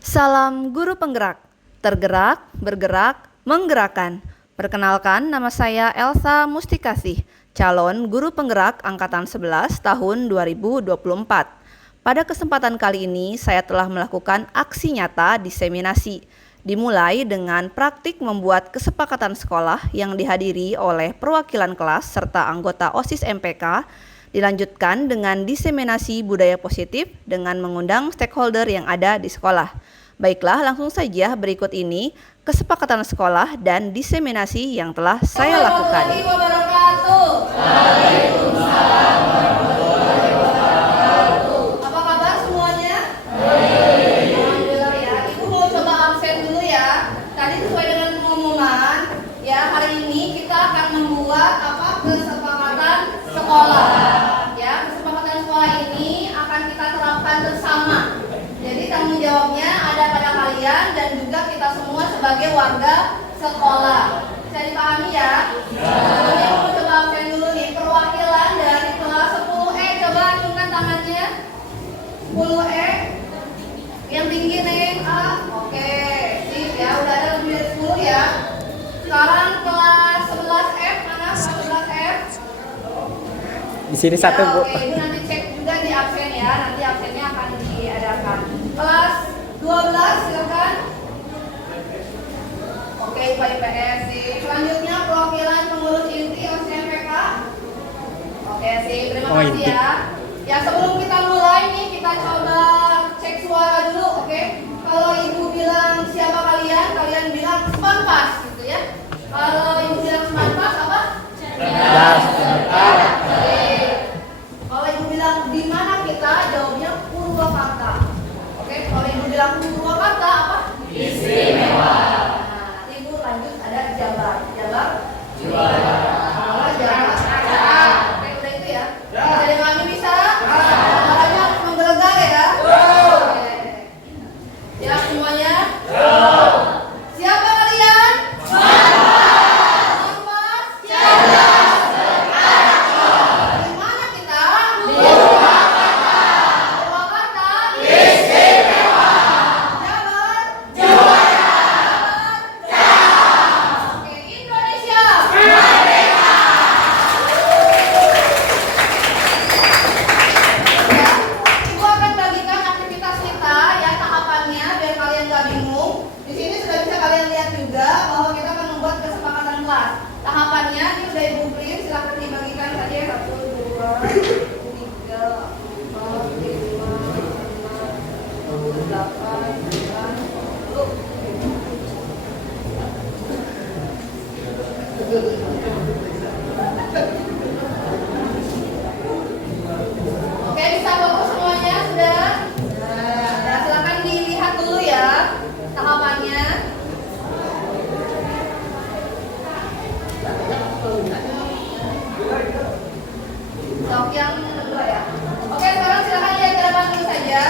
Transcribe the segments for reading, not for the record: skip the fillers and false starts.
Salam guru penggerak, tergerak, bergerak, menggerakkan. Perkenalkan, nama saya Elsa Mustikasih, calon guru penggerak Angkatan 11 tahun 2024. Pada kesempatan kali ini, saya telah melakukan aksi nyata diseminasi, dimulai dengan praktik membuat kesepakatan sekolah yang dihadiri oleh perwakilan kelas serta anggota OSIS MPK, dilanjutkan dengan diseminasi budaya positif dengan mengundang stakeholder yang ada di sekolah. Baiklah, langsung saja berikut ini kesepakatan sekolah dan diseminasi yang telah saya lakukan. Waalaikumsalam warahmatullahi wabarakatuh. Apa kabar semuanya? Baik. Alhamdulillah ya. Ibu mau coba absen dulu ya. Tadi sesuai dengan pengumuman, ya hari ini kita akan membuat kesepakatan sekolah. Ya, kesepakatan sekolah ini akan kita terapkan bersama. Jadi tanggung jawabnya ada pada kalian dan juga kita semua sebagai warga sekolah. Bisa dipahami ya? Sebelumnya aku coba absen dulu nih. Perwakilan dari kelas 10E, coba acungkan tangannya. 10E yang tinggi neng A. Oke, sip ya, udah ada lebih dari 10 ya. Sekarang kelas 11F, mana kelas 11F? Di sini Ya, satu, Bu. oke, Ibu nanti cek juga di absen ya. Nanti absennya akan diadakan. Kelas 12 silakan. Oke, Pak IPS sih. Selanjutnya perwakilan pengurus inti OSMPK. Oke sih, terima kasih ya. Ya, sebelum kita mulai nih, kita coba cek suara dulu, oke? Kalau Ibu bilang siapa kalian, kalian bilang Spanpas gitu ya. Kalau Ibu bilang Spanpas apa? Cerdas. Oke. Kalau Ibu bilang di mana kita, jawabnya Purwakarta. Oke, kalau Ibu bilang Purwakarta apa? Istimewa. Nah, Ibu lanjut ada Jabar. Jabar? Juara. Kalau Jabar? Oke, udah itu ya. Jadi kami bisa? Suaranya menggelegar ya? Oke. Ya semuanya? Siapa kalian? Spanpas? Di mana kita? Purwakarta. Istimewa. Jabar? Oke, Indonesia. Ibu akan bagikan aktivitas kita ya, tahapannya biar kalian gak bingung. Di sini sudah bisa kalian lihat juga bahwa kita akan membuat kesepakatan kelas. Tahapannya ini udah Ibu print, silahkan dibagikan saja 1, 2, 3, 4, 5, 6, 7, 8, 9, 10. Oke, bisa fokus semuanya sudah? Nah, silakan dilihat dulu ya tahapannya. Sok yang kedua ya. Oke, sekarang silakan lihat ke depan dulu saja.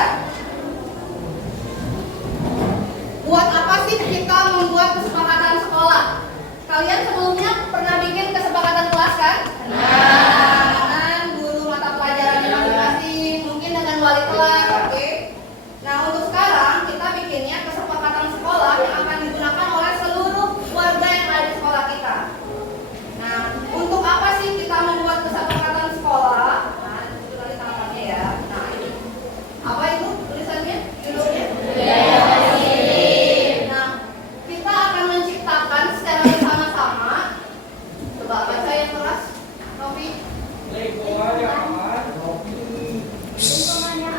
Buat apa sih kita membuat kesepakatan sekolah? Kalian sebelumnya pernah bikin kesepakatan kelas kan? Dengan guru mata pelajarannya masing-masing, mungkin dengan wali kelas, oke? Nah, untuk sekarang kita bikinnya kesepakatan sekolah yang akan digunakan oleh seluruh warga yang ada di sekolah kita. Nah, untuk apa sih kita membuat kesepakatan sekolah? Nah, itu tadi tahapannya ya. Nah, ini apa itu tulisannya? Judulnya? Nah, kita akan menciptakan secara bersama-sama. Coba baca yang keras, Novi. Lingkungan yang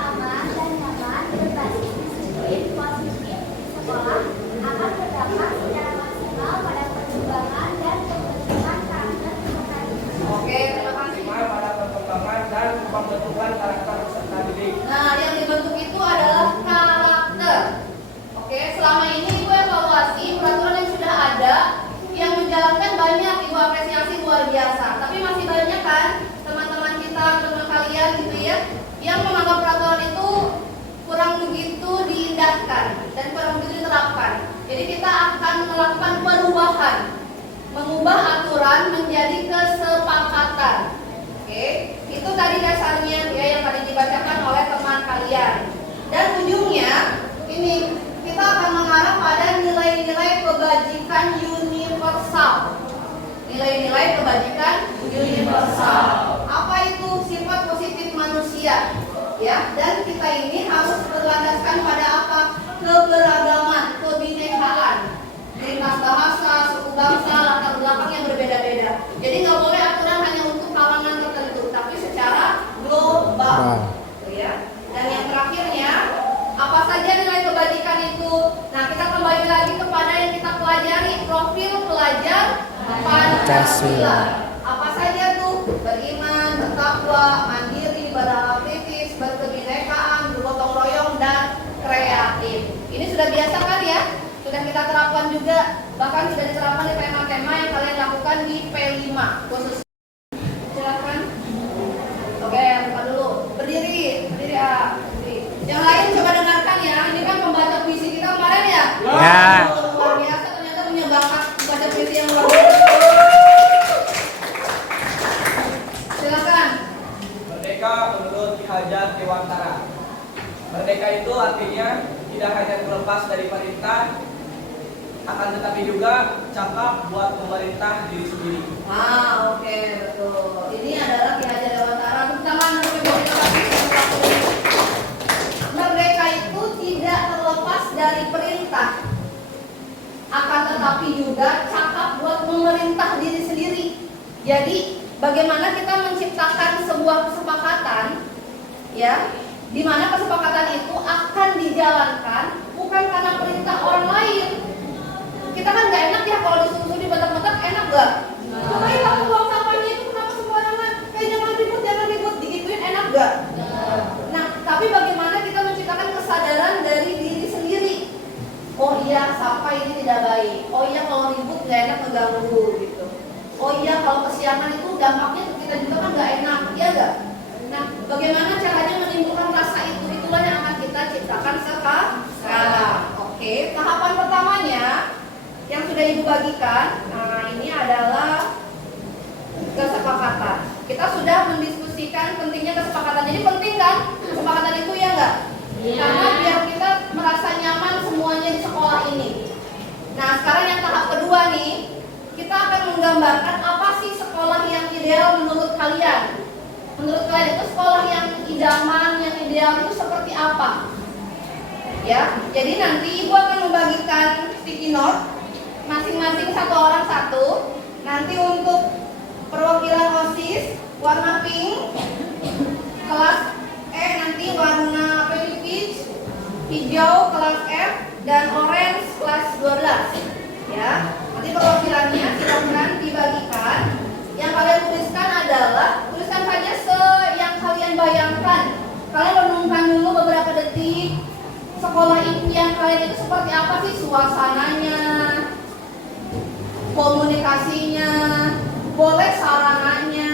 aman dan nyaman berbasis disiplin positif sekolah akan berdampak secara maksimal pada perkembangan dan pembentukan karakter peserta didik. Oke, terima kasih. maksimal pada perkembangan dan pembentukan karakter peserta didik. Nah, yang dibentuk itu adalah karakter. Oke, selama ini Ibu evaluasi peraturan yang sudah ada, yang menjalankan banyak, Ibu apresiasi luar biasa. Tapi masih banyak kan teman-teman kita, teman kalian gitu ya, yang menganggap peraturan itu kurang begitu diindahkan dan kurang begitu diterapkan. Jadi kita akan melakukan perubahan, mengubah aturan menjadi kesepakatan. Oke, itu tadi dasarnya ya yang tadi dibacakan oleh teman kalian. Dan ujungnya ini nilai kebajikan universal. Apa itu sifat positif manusia? Ya, dan kita ini harus berlandaskan pada apa? Keberagaman, kebinekaan, lintas bahasa, suku bangsa, latar belakang yang berbeda-beda. Jadi nggak boleh aturan hanya untuk kalangan tertentu, tapi secara global. Ya. Dan yang terakhirnya, apa saja nilai kebajikan itu? Nah, kita kembali lagi kepada yang kita pelajari, profil pelajar Pancasila. Apa saja tuh? Beriman, bertakwa, mandiri, beraktivis, berkebinekaan, bergotong royong, dan kreatif. Ini sudah biasa kan ya? Sudah kita terapkan juga, bahkan sudah diterapkan di tema-tema yang kalian lakukan di P5 khusus. Silakan. Oke, buka dulu. Berdiri ya. Berdiri. Yang lain coba dengarkan ya. Ini kan pembaca puisi kita kemarin ya. Ya. Luar biasa, ternyata punya bakat membaca puisi yang luar biasa. Silakan. Merdeka menurut Ki Hajar Dewantara. Merdeka itu artinya tidak hanya terlepas dari perintah, akan tetapi juga cakap buat memerintah diri sendiri. Oke, betul. Ini adalah Ki Hajar Dewantara. Tepuk tangan untuk Ibu kita lagi. Merdeka itu tidak terlepas dari perintah, akan tetapi juga cakap buat memerintah diri sendiri. Jadi, bagaimana kita menciptakan sebuah kesepakatan, ya, di mana kesepakatan itu akan dijalankan bukan karena perintah orang lain. Kita kan nggak enak ya kalau disuruh dibentak-bentak, enak nggak? Ngapain kamu buang sampahnya itu kenapa sembarangan? Jangan ribut, digituin enak nggak? Nah, tapi bagaimana kita menciptakan kesadaran dari diri sendiri? Oh iya, sampah ini tidak baik. Oh iya, kalau ribut nggak enak, mengganggu gitu. Oh iya, kalau kesiangan itu dampaknya ke kita juga kan nggak enak, iya nggak? Nah, bagaimana caranya menimbulkan rasa itu? Itulah yang akan kita ciptakan sekarang. Oke, tahapan pertamanya yang sudah Ibu bagikan, nah ini adalah kesepakatan. Kita sudah mendiskusikan pentingnya kesepakatan. Jadi penting kan kesepakatan itu ya enggak? Karena biar kita merasa nyaman semuanya di sekolah ini. Nah, sekarang yang tahap kedua nih, kita akan menggambarkan apa sih sekolah yang ideal menurut kalian. Menurut kalian itu sekolah yang idaman, yang ideal itu seperti apa? Ya, jadi nanti Ibu akan membagikan sticky note masing-masing satu orang satu. Nanti untuk perwakilan OSIS warna pink, kelas E nanti warna peach, hijau kelas F, dan orange kelas 12. Ya, nanti perwakilannya silakan dibagikan. Yang kalian tuliskan adalah tuliskan saja yang kalian bayangkan. Kalian renungkan dulu beberapa detik. Sekolah impian kalian itu seperti apa sih suasananya, komunikasinya, boleh sarananya.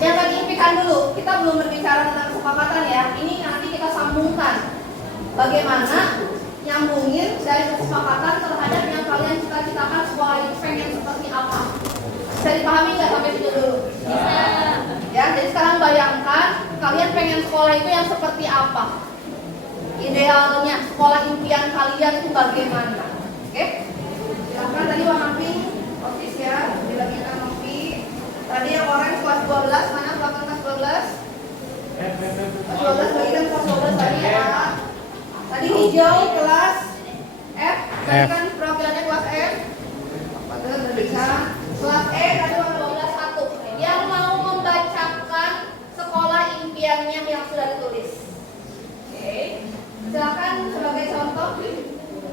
Yang tadi impikan dulu, kita belum berbicara tentang kesepakatan ya. Ini nanti kita sambungkan. Bagaimana nyambungin dari kesepakatan terhadap yang kalian cita-citakan sekolah itu pengen seperti apa. Bisa dipahami nggak sampai situ dulu? Bisa. Ya, jadi sekarang bayangkan kalian pengen sekolah itu yang seperti apa. Idealnya sekolah impian kalian itu bagaimana? Oke? Silakan tadi warna pink, OSIS ya, dibagikan kopi. Tadi yang orange kelas 12, mana belakang kelas 12? Kelas 12 bagikan kelas 12 tadi ya. Tadi hijau kelas F, bagikan perwakilannya kelas F. Padahal udah bisa. Kelas E tadi warna 12 satu. Yang mau membacakan sekolah impiannya yang sudah ditulis. Oke. Silakan sebagai contoh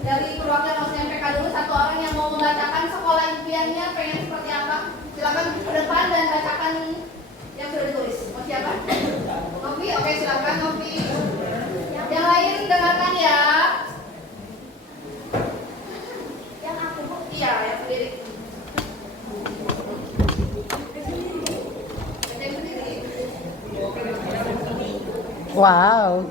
dari perwakilan OSMPK dulu satu orang yang mau membacakan sekolah impiannya pengen seperti apa. Silakan ke depan dan bacakan yang sudah ditulis. Mau siapa? Novi? Oke, silakan Novi. Yang lain dengarkan ya. Yang aku iya, yang sendiri. Wow.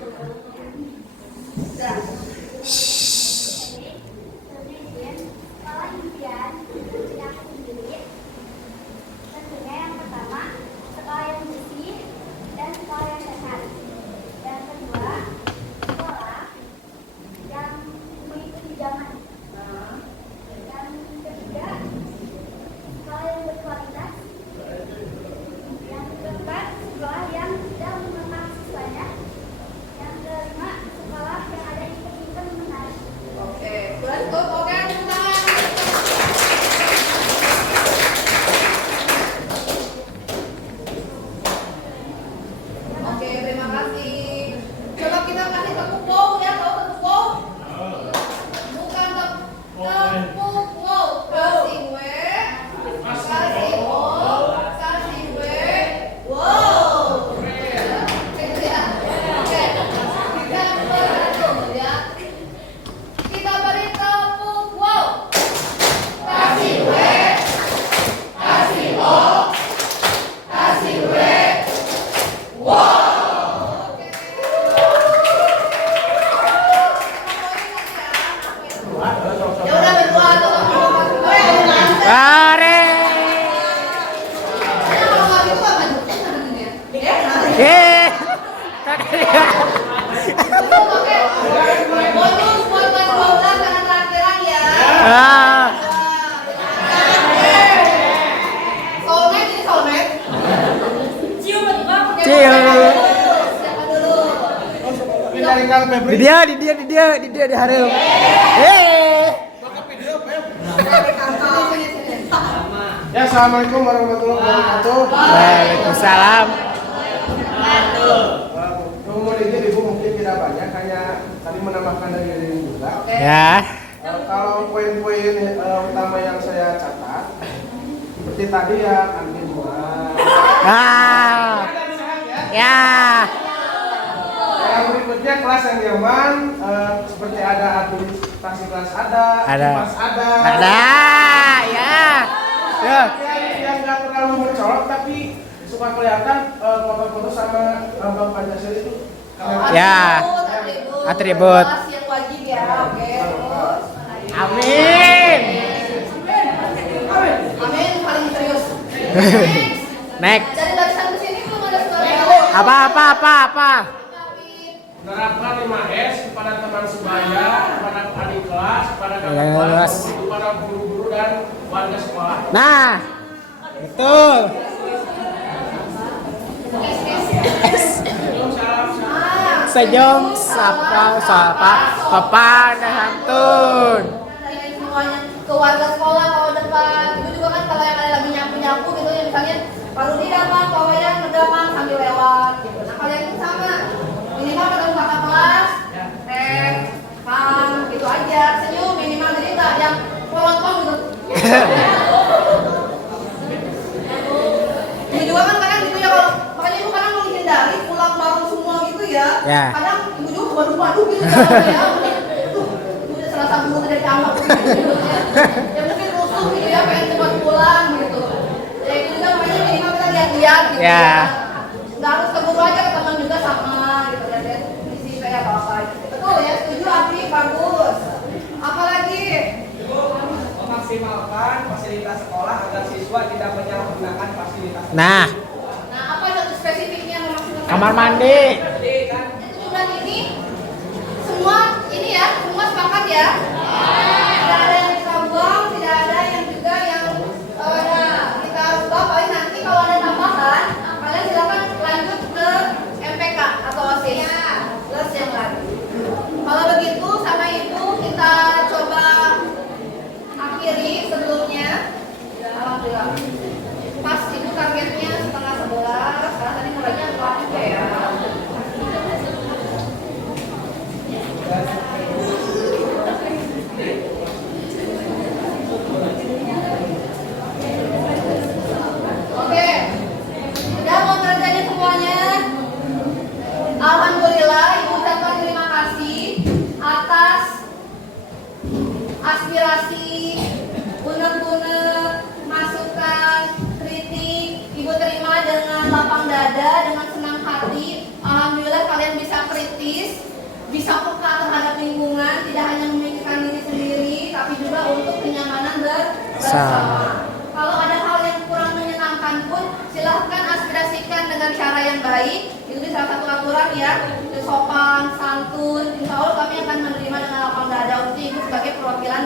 Sekolah impian yang aku sendiri, tentunya yang pertama sekolah yang bersih dan sekolah yang sehat. Yang kedua sekolah yang mengikuti zaman. Yang ketiga sekolah Kang Febri. Di dia di hareup. Ya, assalamualaikum warahmatullahi wabarakatuh. Waalaikumsalam. Umur ini ibu mungkin tidak banyak, hanya tadi menambahkan dari diri juga. Ya. Kalau poin-poin utama yang saya catat, seperti tadi ya kantin Ah. Ya. Yang berikutnya kelas yang nyaman, seperti ada administrasi kelas ada, Ada. kipas ada. Ya. Ya. Yang nggak terlalu mencolok tapi suka kelihatan foto-foto sama lambang Pancasila itu. Ya. Atribut. Kelas yang wajib ya. Oke, terus. Amin. Amin paling serius. Next. Dari barisan ke sini belum ada suara. Apa? Menerapkan 5S kepada teman sebaya, kepada adik kelas, kepada kakak Ya, kelas, kelas. kepada guru-guru dan warga sekolah. Nah. Betul. Sejong sapa papa dan hantun. Dari semuanya ke warga sekolah kalau depan itu juga kan kalau yang ada lagi nyapu gitu ya, misalnya Pak Rudi damang, Pak Wayan ngedamang sambil lewat gitu. Nah kalian itu sama minimal ketemu kakak kelas, Kang gitu aja senyum minimal, jadi nggak yang polong gitu. Ini juga kan kadang gitu ya, kalau makanya ibu kadang menghindari pulang bareng semua gitu ya. Ya. Kadang ibu juga waduh gitu ya. Udah serasa bulu dari kamar gitu ya. Ya mungkin rusuh gitu ya, pengen cepat pulang gitu. Ya itu juga makanya minimal kita lihat-lihat gitu Ya. ya. Nggak harus keburu aja, ke teman juga sama gitu ya. Dan misi kayak apa gitu. Betul ya, setuju Abi, bagus. Apalagi? Memaksimalkan fasilitas sekolah agar siswa tidak menyalahgunakan fasilitas. Nah, Nah, apa satu spesifiknya memaksimalkan? kamar mandi. Jadi kan Itu juga ini semua ini ya, semua sepakat ya. Tidak ada yang kita buang, tidak ada yang juga yang kita rubah. Paling nanti kalau ada tambahan, kalian silakan lanjut ke MPK atau OSIS plus yang lain. Kalau begitu sama itu kita coba akhiri sebelumnya. Alhamdulillah. Pas itu targetnya 10:30, sekarang tadi mulainya telat juga ya. Oke, sudah mau kerjanya semuanya? Alhamdulillah, Ibu ucapkan terima kasih atas aspirasi, unek-unek, masukan, kritik. Ibu terima dengan lapang dada, dengan senang hati. Alhamdulillah kalian bisa kritis, bisa peka terhadap lingkungan, tidak hanya memikirkan diri sendiri, tapi juga untuk kenyamanan bersama. Kalau ada hal yang kurang menyenangkan pun, silahkan aspirasikan dengan cara yang baik. Itu di salah satu aturan ya, sopan, santun. Insya Allah kami akan menerima dengan lapang dada untuk Ibu sebagai perwakilan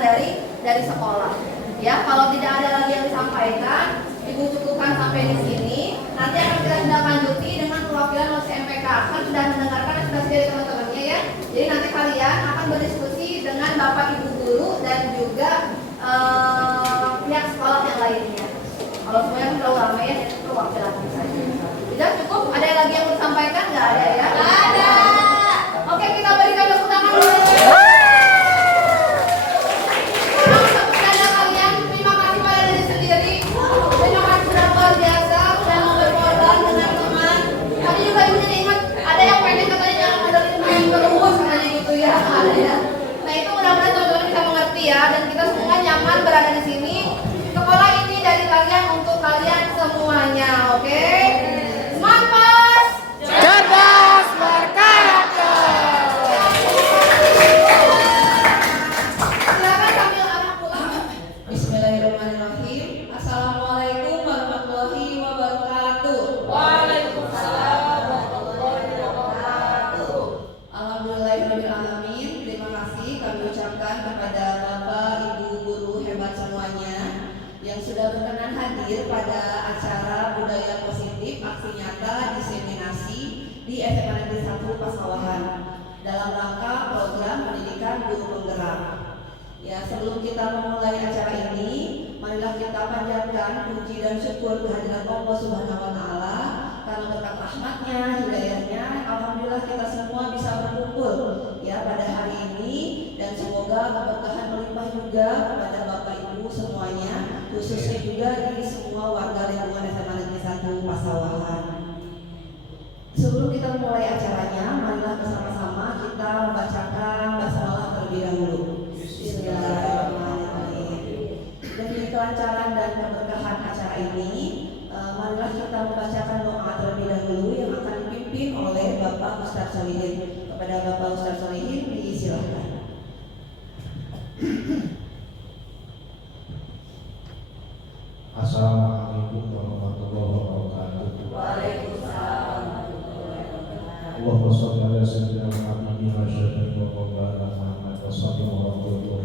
dari sekolah. Ya, kalau tidak ada lagi yang disampaikan, Ibu cukupkan sampai di sini. Nanti akan kita tindak lanjuti dengan perwakilan OSIS MPK. Kan sudah mendengarkan aspirasi dari teman-temannya ya. Jadi nanti kalian akan berdiskusi dengan Bapak Ibu guru dan juga pihak sekolah yang lainnya. Kalau semuanya terlalu lama ya, itu perwakilan saja. Tidak cukup? Ada yang lagi yang mau disampaikan? Nggak ada ya? Ada. Oke, kita berikan tepuk tangan dulu. Kalian terima kasih pada diri sendiri. Terima kasih sudah luar biasa, sudah mau berkorban dengan teman. Tadi juga ibu jadi ingat ada yang pengen katanya jangan ada main terus katanya gitu ya. Ada ya. Nah itu mudah-mudahan teman-teman bisa mengerti ya, dan kita semua nyaman berada di sini. Sekolah ini dari kalian untuk kalian semuanya, oke? Semangat! Cerdas berkarakter. Silakan sambil anak pulang. Bismillahirrahmanirrahim. Assalamualaikum warahmatullahi wabarakatuh. Waalaikumsalam warahmatullahi wabarakatuh. Alhamdulillahirrahmanirrahim. Terima kasih kami ucapkan kepada Bapak Ibu guru hebat semuanya yang sudah berkenan hadir pada acara budaya positif aksi nyata diseminasi di SMA Negeri 1 Pasawahan. dalam rangka program pendidikan guru penggerak. Ya, sebelum kita memulai acara ini, marilah kita panjatkan puji dan syukur kehadirat Allah Subhanahu wa taala karena berkat rahmatnya, hidayahnya, alhamdulillah kita semua bisa berkumpul ya pada hari ini, dan semoga keberkahan melimpah juga kepada Bapak Ibu semuanya, khususnya juga di semua warga lingkungan SMA Negeri 1 Pasawahan. Sebelum kita memulai acaranya, marilah bersama-sama kita membacakan basmalah terlebih dahulu. Bismillahirrahmanirrahim. Demi kelancaran dan keberkahan acara ini, marilah kita membacakan doa terlebih dahulu yang akan dipimpin oleh Bapak Ustadz Solihin. Kepada Bapak Ustadz Solihin, disilakan. Assalamualaikum warahmatullahi wabarakatuh. Waalaikumsalam. Allahumma shalli ala sayyidina Muhammadin wa syahidina wa qablana Muhammad wa sallallahu alaihi wa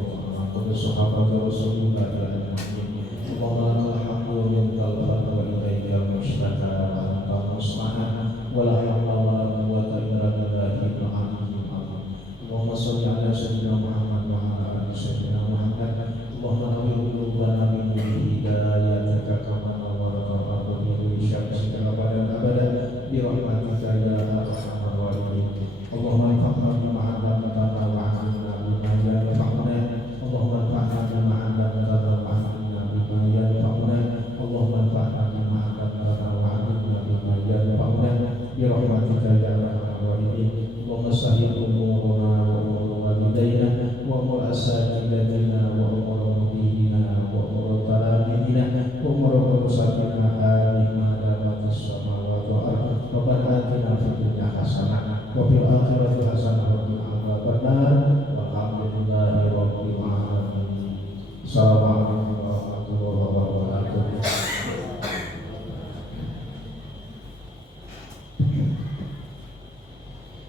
sallam sahabati Rasulullah ajma'in. Allahumma lakal hamdu wa mintal fadlu wa ilaika mushtaka wa anta musma'a wa la hawla wa la quwwata illa billahi al-aliyyil azim. Allahumma shalli ala sayyidina Muhammad wa ala ali sayyidina Muhammad. Allahumma nawwir qulubana bi nuri hidayatika kama nawwarta al-ardha bi nuri syamsika abadan abadan bi rahmatika ya arhamar rahimin. Allahumma anfa'na bima 'allamtana wa 'allimna bima yanfa'una. Allahumma anfa'na bima 'allamtana wa 'allimna bima yanfa'una. Allahumma anfa'na bima 'allamtana wa 'allimna bima yanfa'una bi rahmatika ya arhamar rahimin. Allahumma sahhil umurana wa umur walidayna wa umur asatidatina wa umur mudihina wa umur talamidina wa umur usatina alima damatis samawati wal ardi. Rabbana atina fid dunya hasanah wa fil akhirati hasanah wa qina adzabannar. Walhamdulillahi rabbil alamin. Assalamualaikum warahmatullahi wabarakatuh.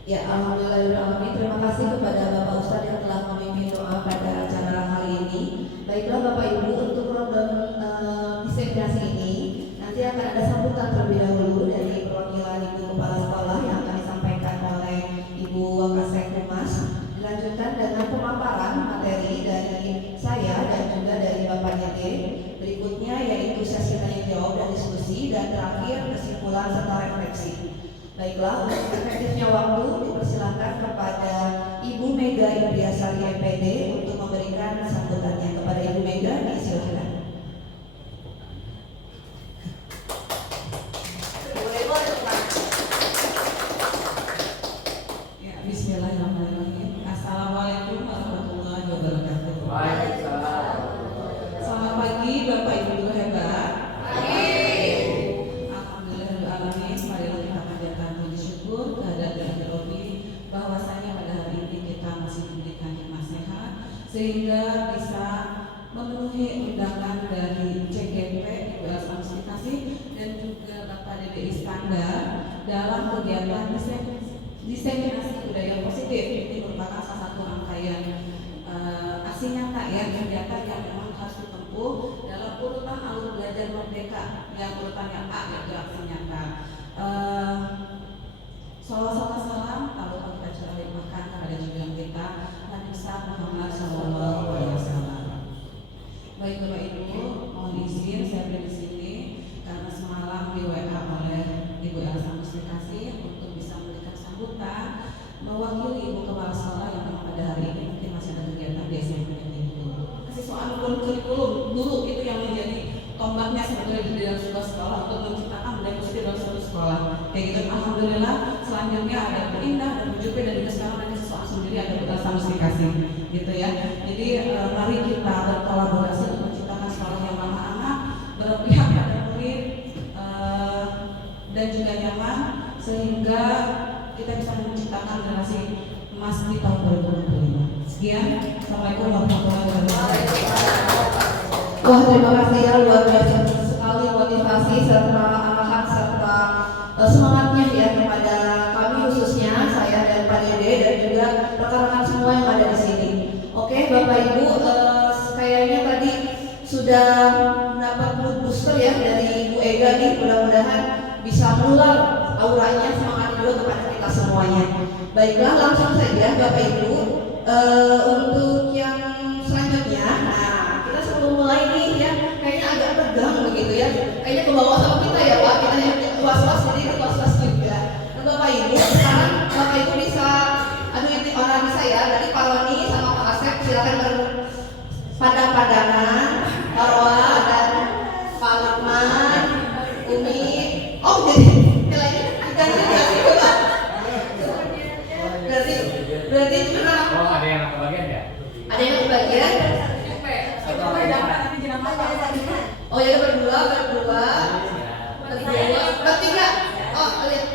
Ya, alhamdulillahirrahmanirrahim. Terima kasih kepada Bapak Ustadz yang telah memimpin doa pada acara kali ini. Baiklah Bapak Ibu, untuk program diseminasi ini nanti akan ada sambutan terlebih dahulu dari perwakilan Ibu Kepala Sekolah yang akan disampaikan oleh Ibu Wakasek Humas. Dilanjutkan dengan pemaparan materi dari saya dan juga dari Bapak YD. Berikutnya yaitu sesi tanya jawab dan diskusi, dan terakhir kesimpulan serta refleksi. Baiklah, untuk efektifnya waktu dipersilakan kepada Ibu Mega Indriasari MPD untuk memberikan sambutannya. Kepada Ibu Mega, disilakan. Ya, bismillahirrahmanirrahim. Assalamualaikum warahmatullahi wabarakatuh. Waalaikumsalam. Selamat pagi Bapak Ibu guru hebat. Alhamdulillahirrahmanirrahim. Marilah kita panjatkan puji syukur kehadirat Ilahi Rabbi bahwasanya pada hari ini kita masih diberikan hikmah sehat sehingga bisa memenuhi undangan dari CGP Ibu Elsa Mustikasi dan juga Bapak Dede Iskandar dalam kegiatan diseminasi budaya positif. Ini merupakan salah satu rangkaian aksi nyata ya, kegiatan yang memang harus ditempuh dalam urutan alur belajar merdeka, yang urutannya A yaitu aksi nyata. Salawat salam lalu kita curah limpahkan kepada junjungan kita Nabi besar Muhammad SAW. Baik Bapak Ibu, mohon izin saya beri di sini karena semalam di WA oleh Ibu Elsa Mustikasi untuk bisa memberikan sambutan mewakili Ibu Kepala Sekolah yang memang pada hari ini mungkin masih ada kegiatan di SMP itu. Kesiswaan kurikulum dulu itu yang menjadi tombaknya sebetulnya di dalam sebuah sekolah untuk menciptakan budaya positif dalam suatu sekolah. Kayak gitu, alhamdulillah. Selanjutnya ada Bu Indah dan Bu Jupe, dan juga sekarang ada sesuatu sendiri ada Bu Elsa Mustikasi, gitu ya. Jadi mari kita berkolaborasi untuk menciptakan sekolah yang ramah anak, berpihak pada murid dan juga nyaman, sehingga kita bisa menciptakan generasi emas di tahun 2025. Sekian, assalamualaikum warahmatullahi wabarakatuh. Wah, terima kasih ya, luar biasa sekali motivasi serta arahan serta semangatnya ya kepada kami, khususnya saya dan Pak Dede dan juga rekan-rekan semua yang ada di sini. Oke Bapak Ibu, kayaknya tadi sudah mendapat mood booster ya dari Ibu Ega nih, mudah-mudahan bisa menular auranya, semangat juga kepada kita semuanya. Baiklah, langsung saja Bapak Ibu. Untuk yang selanjutnya, nah kita sebelum mulai nih ya, kayaknya agak tegang begitu ya. Kayaknya ke bawah sama kita ya Pak, kita yang was-was jadi ikut was-was juga. Nah Bapak Ibu, sekarang Bapak Ibu bisa, aduh ini orang bisa ya, dari Pak Roni sama Pak Asep silakan berpadang-padangan, Marwa dan Pak Lukman, Umi. Oh jadi lagi ganti sih Pak. Berarti itu benar. Oh, ada yang kebagian ya? Ada yang kebagian? Oh ya berdua. Bertiga. Oh lihat.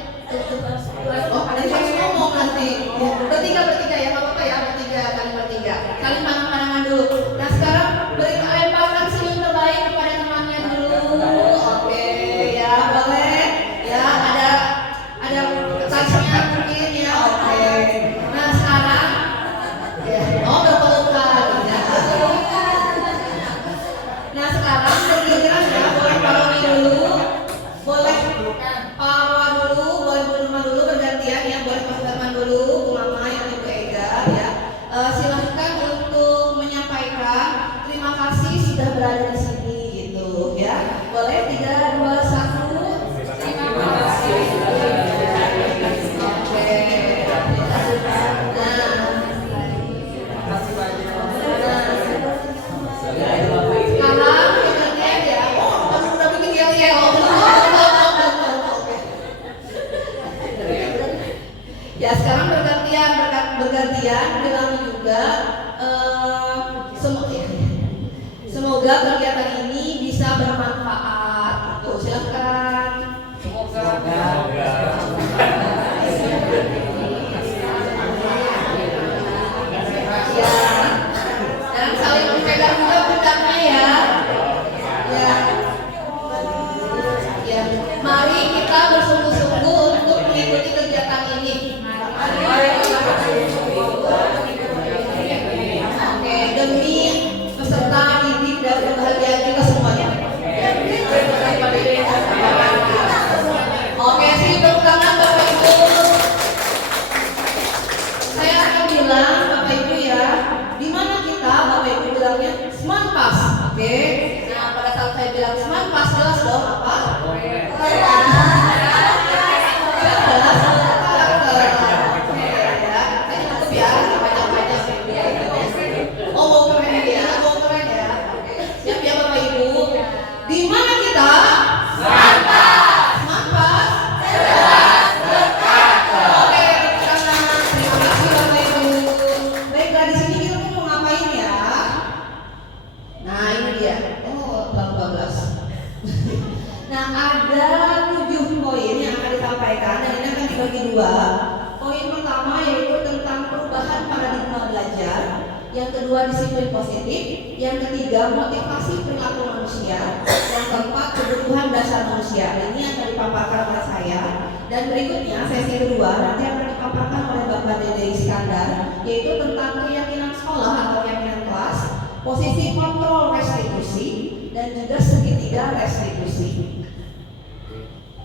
Oh ada yang harus ngomong nanti. Bertiga ya, nggak apa-apa ya, bertiga. Saling pandang-pandangan dulu. Nah sekarang lemparkan senyum terbaik kepada temannya dulu. Oke ya, boleh. Ya ada touch-nya mungkin ya. Oke. Nah sekarang ya, berpelukan ya. Nah sekarang bergiliran ya, boleh Pak Roni dulu, boleh Pak Marwa dulu, boleh Bu Nurma dulu bergantian ya, boleh Pak Sudarman dulu, Bu Mama yang Ibu Ega ya. Silahkan untuk menyampaikan terima kasih sudah berada di sini gitu ya. Boleh 3, 2, 1. Terima kasih. Oke. Sekarang bergantian ya. Oh, kamu udah bikin yel-yel. Ya sekarang bergantian bilang juga semoga kegiatan ini bisa bermanfaat. Tuh silakan. Ya. Dan saling pegang juga pundaknya ya. Ya. Mari kita bersungguh-sungguh untuk mengikuti kegiatan ini. Oke, demi peserta didik dan kebahagiaan kita semuanya. Oke, sih tepuk tangan Bapak Ibu. Saya akan bilang Bapak Ibu ya, di mana kita Bapak Ibu bilangnya smart pass. Oke. Nah, pada saat saya bilang smart pass jelas dong apa? Nah, ada 7 poin yang akan disampaikan dan ini akan dibagi 2. Poin pertama yaitu tentang perubahan paradigma belajar, yang kedua disiplin positif, yang ketiga motivasi perilaku manusia, yang keempat kebutuhan dasar manusia. Ini akan dipaparkan oleh saya. Dan berikutnya sesi kedua nanti akan dipaparkan oleh Bapak Dede Iskandar, yaitu tentang keyakinan sekolah atau keyakinan kelas, posisi kontrol restitusi, dan juga segitiga restitusi.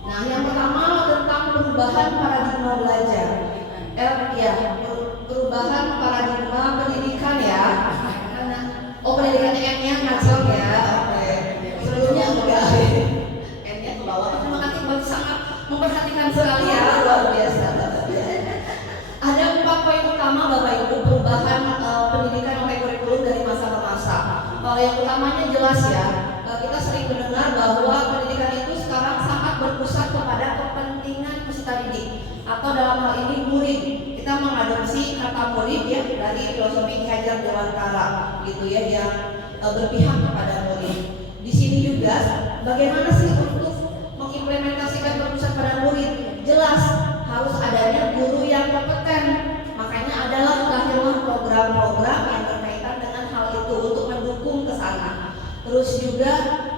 Nah, yang pertama tentang perubahan paradigma belajar. Perubahan paradigma pendidikan ya. Oh, pendidikan N-nya ngacau ya. Oke. Sebelumnya enggak. N-nya ke bawah. Terima kasih Bapak sangat memperhatikan sekali ya, luar biasa. Ada 4 poin utama Bapak Ibu perubahan pendidikan oleh kurikulum dari masa ke masa. Kalau yang utamanya jelas ya, kita sering mendengar bahwa pendidikan itu sekarang sangat berpusat kepada kepentingan peserta didik atau dalam hal ini murid. Kita mengadopsi kata murid ya dari filosofi Ki Hajar Dewantara gitu ya, yang berpihak kepada murid. Di sini juga bagaimana sih untuk mengimplementasikan berpusat pada murid? Jelas harus adanya guru yang kompeten. Makanya adalah lahirlah program-program yang berkaitan dengan hal itu untuk mendukung ke sana. Terus juga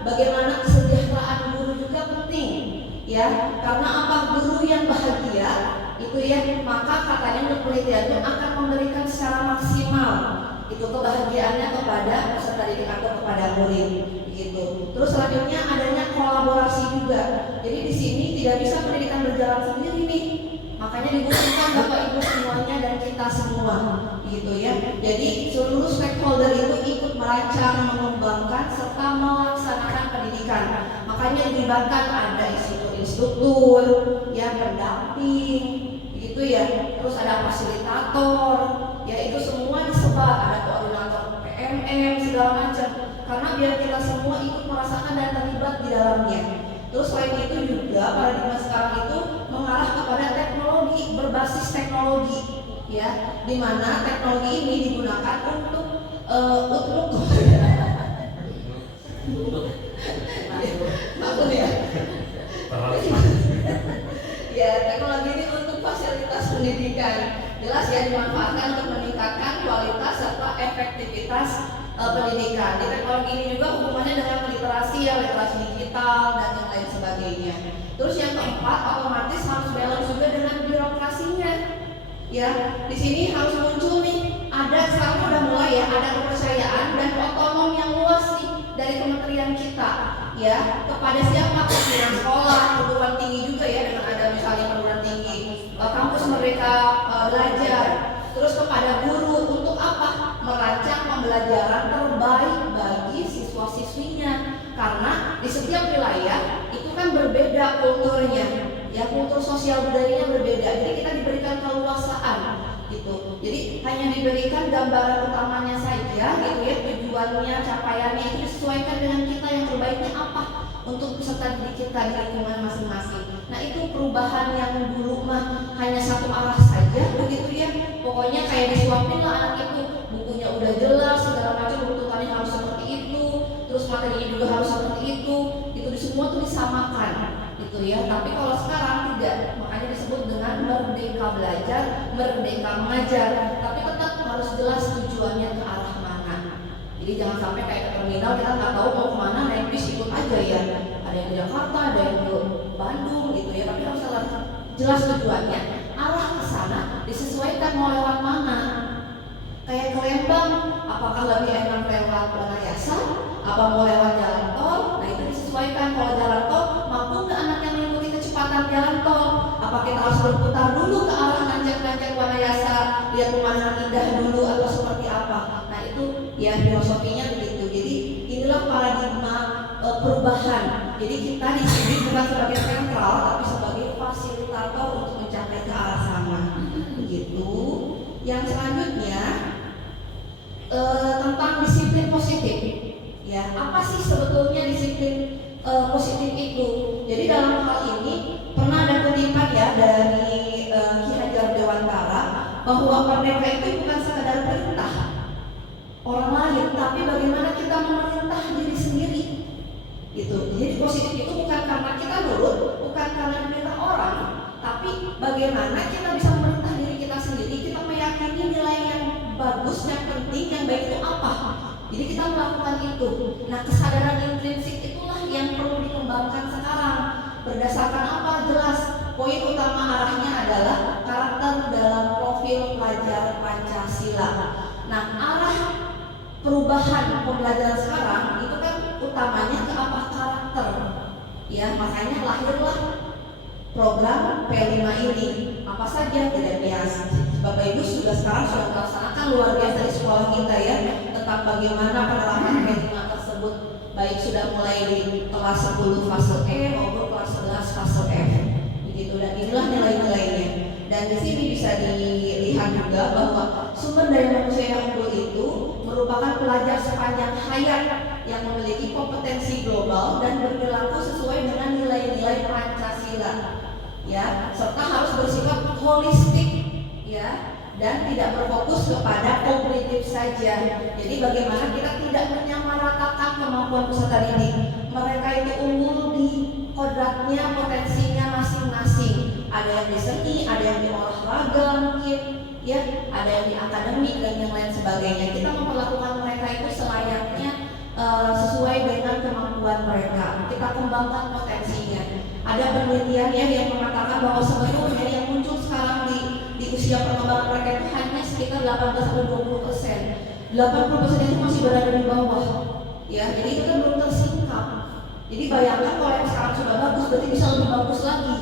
bagaimana kesejahteraan guru juga penting ya, karena apa, guru yang bahagia itu ya, maka katanya menurut penelitiannya akan memberikan secara maksimal itu kebahagiaannya kepada peserta didik atau kepada murid gitu. Terus selanjutnya adanya kolaborasi juga. Jadi di sini tidak bisa pendidikan berjalan sendiri nih. Makanya dibutuhkan Bapak Ibu semuanya dan kita semua, gitu ya. Jadi seluruh stakeholder itu ikut merancang, mengembangkan serta melaksanakan pendidikan. Makanya dilibatkan ada instruktur, ya pendamping, gitu ya. Terus ada fasilitator, ya itu semua disebar. Ada koordinator PMM segala macam. Karena biar kita semua ikut merasakan dan terlibat di dalamnya. Terus selain itu juga paradigma sekarang itu mengarah kepada teknologi berbasis teknologi, ya, di mana teknologi ini digunakan untuk maklum ya. Ya, teknologi ini untuk fasilitas pendidikan. Jelas ya dimanfaatkan untuk meningkatkan kualitas serta efektivitas pendidikan. Di teknologi ini juga hubungannya dengan literasi ya, literasi digital dan yang lain sebagainya. Terus yang keempat, otomatis harus balance juga dengan birokrasinya. Ya, di sini harus muncul nih, ada sekarang udah mulai ya, ada kepercayaan dan otonom yang luas nih dari kementerian kita, ya, kepada siapa? Pimpinan sekolah, perguruan tinggi juga ya, dengan ada misalnya perguruan tinggi, kampus Merdeka Belajar, terus kepada guru untuk apa? Merancang pembelajaran terbaik bagi siswa-siswinya, karena di setiap wilayah itu kan berbeda kulturnya, ya, kultur sosial budayanya berbeda. Jadi kita diberikan keleluasaan gitu. Jadi hanya diberikan gambaran utamanya saja gitu ya, tujuannya, capaiannya itu disesuaikan dengan kita yang terbaiknya apa untuk peserta didik kita di lingkungan masing-masing. Nah itu perubahan yang dulu mah hanya satu arah saja begitu ya. Pokoknya kayak disuapin lah anak itu, bukunya udah jelas segala macam, tuntutannya harus seperti itu, terus materinya juga harus seperti itu semua tuh disamakan gitu ya. Tapi kalau sekarang tidak, makanya disebut dengan merdeka belajar, merdeka mengajar. Tapi tetap harus jelas tujuannya ke arah mana. Jadi jangan sampai kayak ke terminal kita nggak tahu mau kemana, naik bis ikut aja ya. Ada yang ke Jakarta, ada yang ke Bandung gitu ya. Tapi harus jelas tujuannya. Arah ke sana disesuaikan mau lewat mana. Kayak ke Lembang, apakah lebih enak lewat Wanayasa? Apa mau lewat jalan tol? Nah itu disesuaikan. Kalau jalan tol, mampu nggak anak yang mengikuti kecepatan jalan tol? Apa kita harus berputar dulu ke arah Nanjak-Nanjak Wanayasa, lihat pemandangan indah dulu atau seperti apa? Nah itu ya filosofinya begitu. Jadi inilah paradigma perubahan. Jadi kita di sini bukan sebagai sentral, tapi sebagai fasilitator untuk mencapai ke arah sana. Begitu. Yang selanjutnya tentang disiplin positif. Ya, apa sih sebetulnya disiplin positif itu? Jadi dalam hal ini pernah ada kutipan ya dari Ki Hajar Dewantara bahwa merdeka itu bukan sekadar perintah orang lain, tapi bagaimana kita memerintah diri sendiri. Gitu. Jadi positif itu bukan karena kita nurut, bukan karena diperintah orang, tapi bagaimana kita bisa memerintah diri kita sendiri, kita meyakini nilai yang bagus, yang penting, yang baik itu apa. Jadi kita melakukan itu. Nah kesadaran intrinsik itulah yang perlu dikembangkan sekarang. Berdasarkan apa? Jelas. Poin utama arahnya adalah karakter dalam profil pelajar Pancasila. Nah arah perubahan pembelajaran sekarang itu kan utamanya ke apa? Karakter. Ya makanya lahirlah program P5 ini. Apa saja? Tidak biasa. Bapak Ibu juga sekarang sudah melaksanakan luar biasa di sekolah kita ya, tentang bagaimana penerapan P5 tersebut, baik sudah mulai di kelas 10 fase E maupun kelas 11 fase F. Begitu, dan inilah nilai-nilainya. Dan di sini bisa dilihat juga bahwa sumber daya manusia yang unggul itu merupakan pelajar sepanjang hayat yang memiliki kompetensi global dan berperilaku sesuai dengan nilai-nilai Pancasila. Ya, serta harus bersifat holistik ya, dan tidak berfokus kepada kognitif saja. Jadi bagaimana kita tidak menyamaratakan kemampuan peserta didik. Mereka itu unggul di kodratnya, potensinya masing-masing. Ada yang di seni, ada yang di olahraga mungkin, ya, ada yang di akademik dan yang lain sebagainya. Kita memperlakukan mereka itu selayaknya sesuai dengan kemampuan mereka. Kita kembangkan potensinya. Ada penelitian ya yang mengatakan bahwa sebenarnya yang muncul sekarang di usia perkembangan mereka itu hanya sekitar 18-20%. 80% itu masih berada di bawah. Ya, jadi itu kan belum tersingkap. Jadi bayangkan kalau yang sekarang sudah bagus, berarti bisa lebih bagus lagi.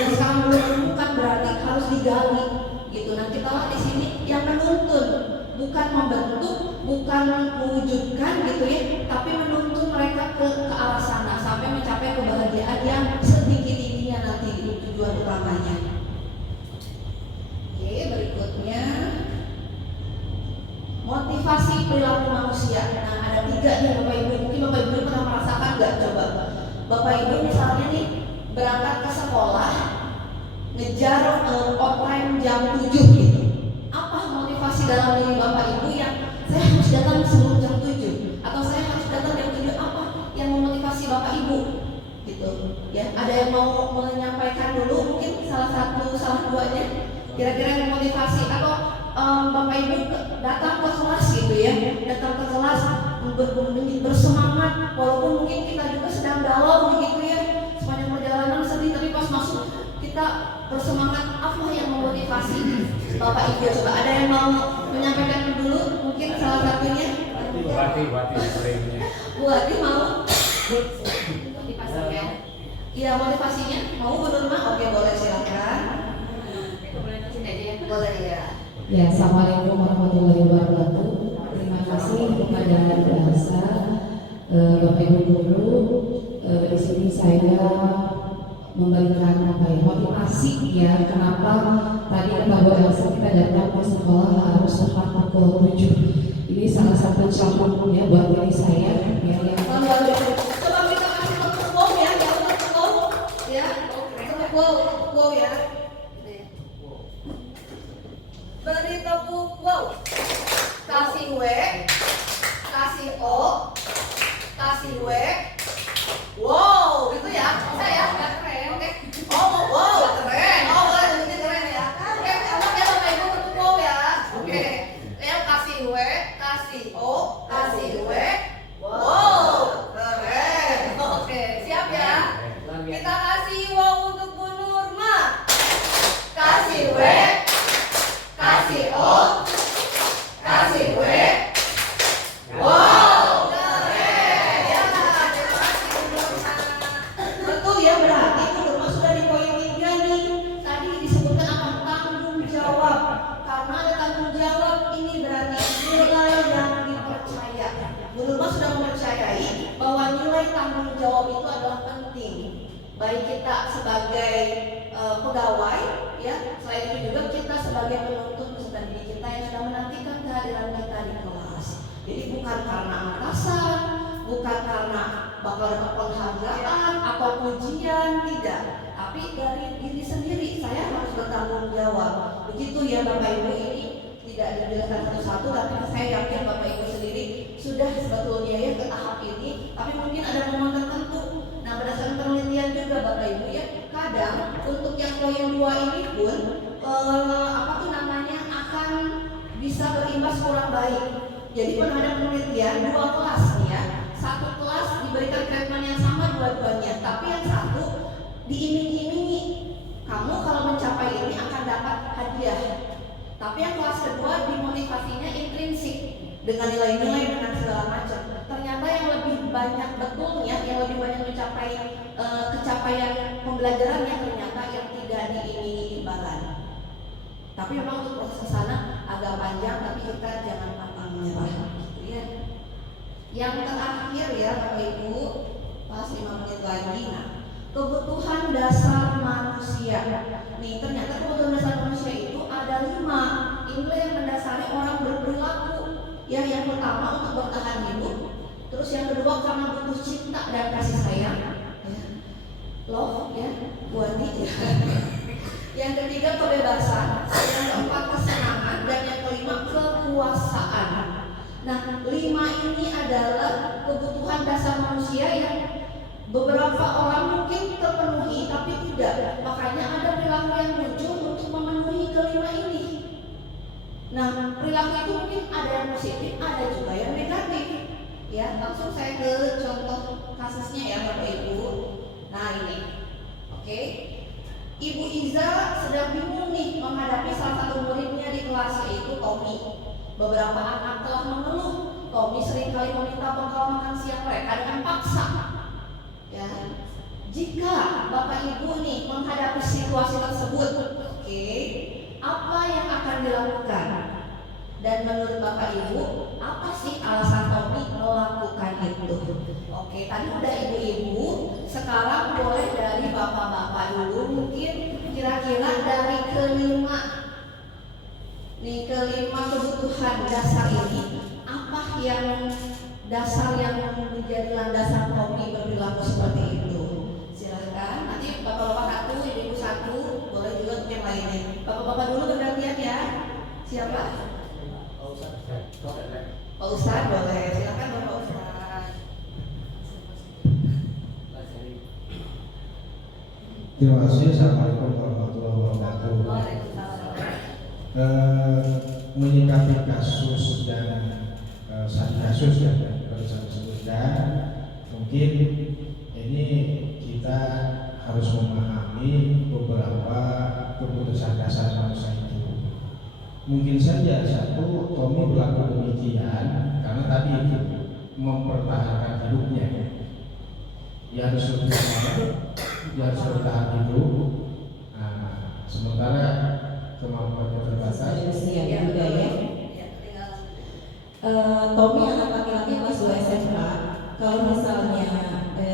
Yang sekarang belum menemukan berarti harus harus digali gitu. Nah kita di sini yang menuntun, bukan membentuk, bukan mewujudkan gitu ya, tapi menuntun mereka ke arah sana sampai mencapai kebahagiaan yang setinggi-tingginya nanti itu tujuan utamanya. Oke, berikutnya motivasi perilaku manusia. Nah ada 3 nih Bapak Ibu, mungkin Bapak Ibu pernah merasakan nggak? Coba Bapak Ibu misalnya nih berangkat ke sekolah, ngejar on time jam 7 gitu. Apa motivasi dalam diri Bapak Ibu yang saya harus datang sebelum jam 7 atau saya harus datang jam 7? Apa yang memotivasi Bapak Ibu gitu ya? Ada yang mau menyampaikan dulu mungkin salah duanya kira-kira yang memotivasi, atau Bapak Ibu datang ke kelas gitu ya, datang ke kelas bersemangat walaupun mungkin kita juga sedang galau begitu ya, sepanjang perjalanan sedih, tapi pas masuk kita bersemangat. Apa yang memotivasi Bapak Ibu? Coba ada yang mau menyampaikan dulu mungkin salah satunya? Bu Ati mau motivasinya? Iya, motivasinya mau Bu Nurma? Oke, boleh, silakan. Boleh ya. Ya, assalamualaikum warahmatullahi wabarakatuh. Terima kasih kepada bahasa Bapak Ibu guru. Di sini saya memberikan motivasi ya, kenapa tadi bahwa Elsa kita datang ke sekolah harus tepat pukul 7. Ini salah satu contoh ya buat diri saya ya, yang Coba kita kasih tepuk wow ya, jangan tepuk wow ya, tepuk wow ya. Beri tepuk wow, kasih W, kasih O, kasih W, wow gitu ya, bisa ya, nggak keren, oke? Oh wow, keren, oh boleh ini keren ya. Oke, apa ya Bapak Ibu tepuk wow ya, oke? Ya kasih W, kasih O, kasih W, wow, keren, oke, siap ya? Kita kasih wow untuk Bu Nurma, kasih W, kasih O, kasih W, wow, keren ya. Terima kasih Bu Nurma. Betul ya, berarti Bu Nurma sudah di poin 3 nih. Tadi disebutkan apa? Tanggung jawab. Karena ada tanggung jawab ini berarti nilai yang dipercaya. Bu Nurma sudah mempercayai bahwa nilai tanggung jawab itu adalah penting. Baik kita sebagai pegawai ya, selain itu juga kita sebagai penuntut peserta didik kita yang sudah menantikan kehadiran kita di kelas. Jadi bukan karena atasan, bukan karena bakal dapat penghargaan atau pujian, tidak, tapi dari diri sendiri saya harus bertanggung jawab. Begitu ya Bapak Ibu, ini tidak dijelaskan satu-satu, tapi saya yakin Bapak Ibu sendiri sudah sebetulnya ya ke tahap ini, tapi mungkin ada momen tertentu. Nah berdasarkan penelitian juga Bapak Ibu ya, kadang untuk yang poin 2 ini pun akan bisa berimbas kurang baik. Jadi pernah ada penelitian 2 kelas nih ya, 1 kelas diberikan treatment yang sama dua-duanya, tapi yang satu diiming-imingi, kamu kalau mencapai ini akan dapat hadiah. Tapi yang kelas kedua dimotivasinya intrinsik dengan nilai-nilai dengan segala macam. Ternyata yang lebih banyak betulnya, yang lebih banyak mencapai kecapaian pembelajarannya ternyata yang tidak diiming imbalan. Tapi memang untuk proses sana agak panjang, tapi kita jangan pantang menyerah gitu ya. Yang terakhir ya Bapak Ibu, pas 5 menit lagi. Nah, kebutuhan dasar manusia. Nih ternyata kebutuhan dasar manusia itu ada 5. Inilah yang mendasari orang berperilaku. Ya, yang pertama untuk bertahan hidup. Terus yang kedua karena butuh cinta dan kasih sayang. Ya. Love ya, buati ya. Yang ketiga kebebasan, yang keempat kesenangan, dan yang kelima kekuasaan. Nah, 5 ini adalah kebutuhan dasar manusia yang beberapa orang mungkin terpenuhi tapi tidak. Makanya ada perilaku yang muncul untuk memenuhi kelima ini. Nah, perilaku itu mungkin ada yang positif, ada juga yang negatif. Ya, langsung saya ke contoh kasusnya ya Bapak Ibu. Nah ini, oke. Ibu Iza sedang bingung nih menghadapi salah satu muridnya di kelas, yaitu Tommy. Beberapa anak telah mengeluh Tommy seringkali meminta bekal makan siang mereka dengan paksa. Ya, jika Bapak Ibu nih menghadapi situasi tersebut, oke, Oke, apa yang akan dilakukan? Dan menurut Bapak Ibu, apa sih alasan Tommy melakukan itu? Oke, tadi udah ibu-ibu, sekarang boleh dari bapak-bapak dulu, mungkin kira-kira dari kelima kebutuhan dasar ini, apa yang dasar yang menjadi landasan Tommy berperilaku seperti itu? Silahkan, nanti bapak-bapak satu, ibu-ibu satu, boleh juga untuk yang lainnya. Bapak-bapak dulu bergantian ya. Siapa? Pak Ustadz boleh, silakan Bapak Ustadz. Terima kasih. Assalamualaikum warahmatullahi wabarakatuh. Menyikapi kasus dan satu kasus ya baru saya sebutkan, mungkin ini kita harus memahami beberapa keputusan dasar bangsa itu. Mungkin saja satu, Tommy berlaku demikian karena tadi itu mempertahankan hidupnya. Dia harus bertahan hidup. Nah, sementara kemampuannya terbatas. Usia juga ya. Tommy anak laki-laki kelas 2 SMA. Kalau misalnya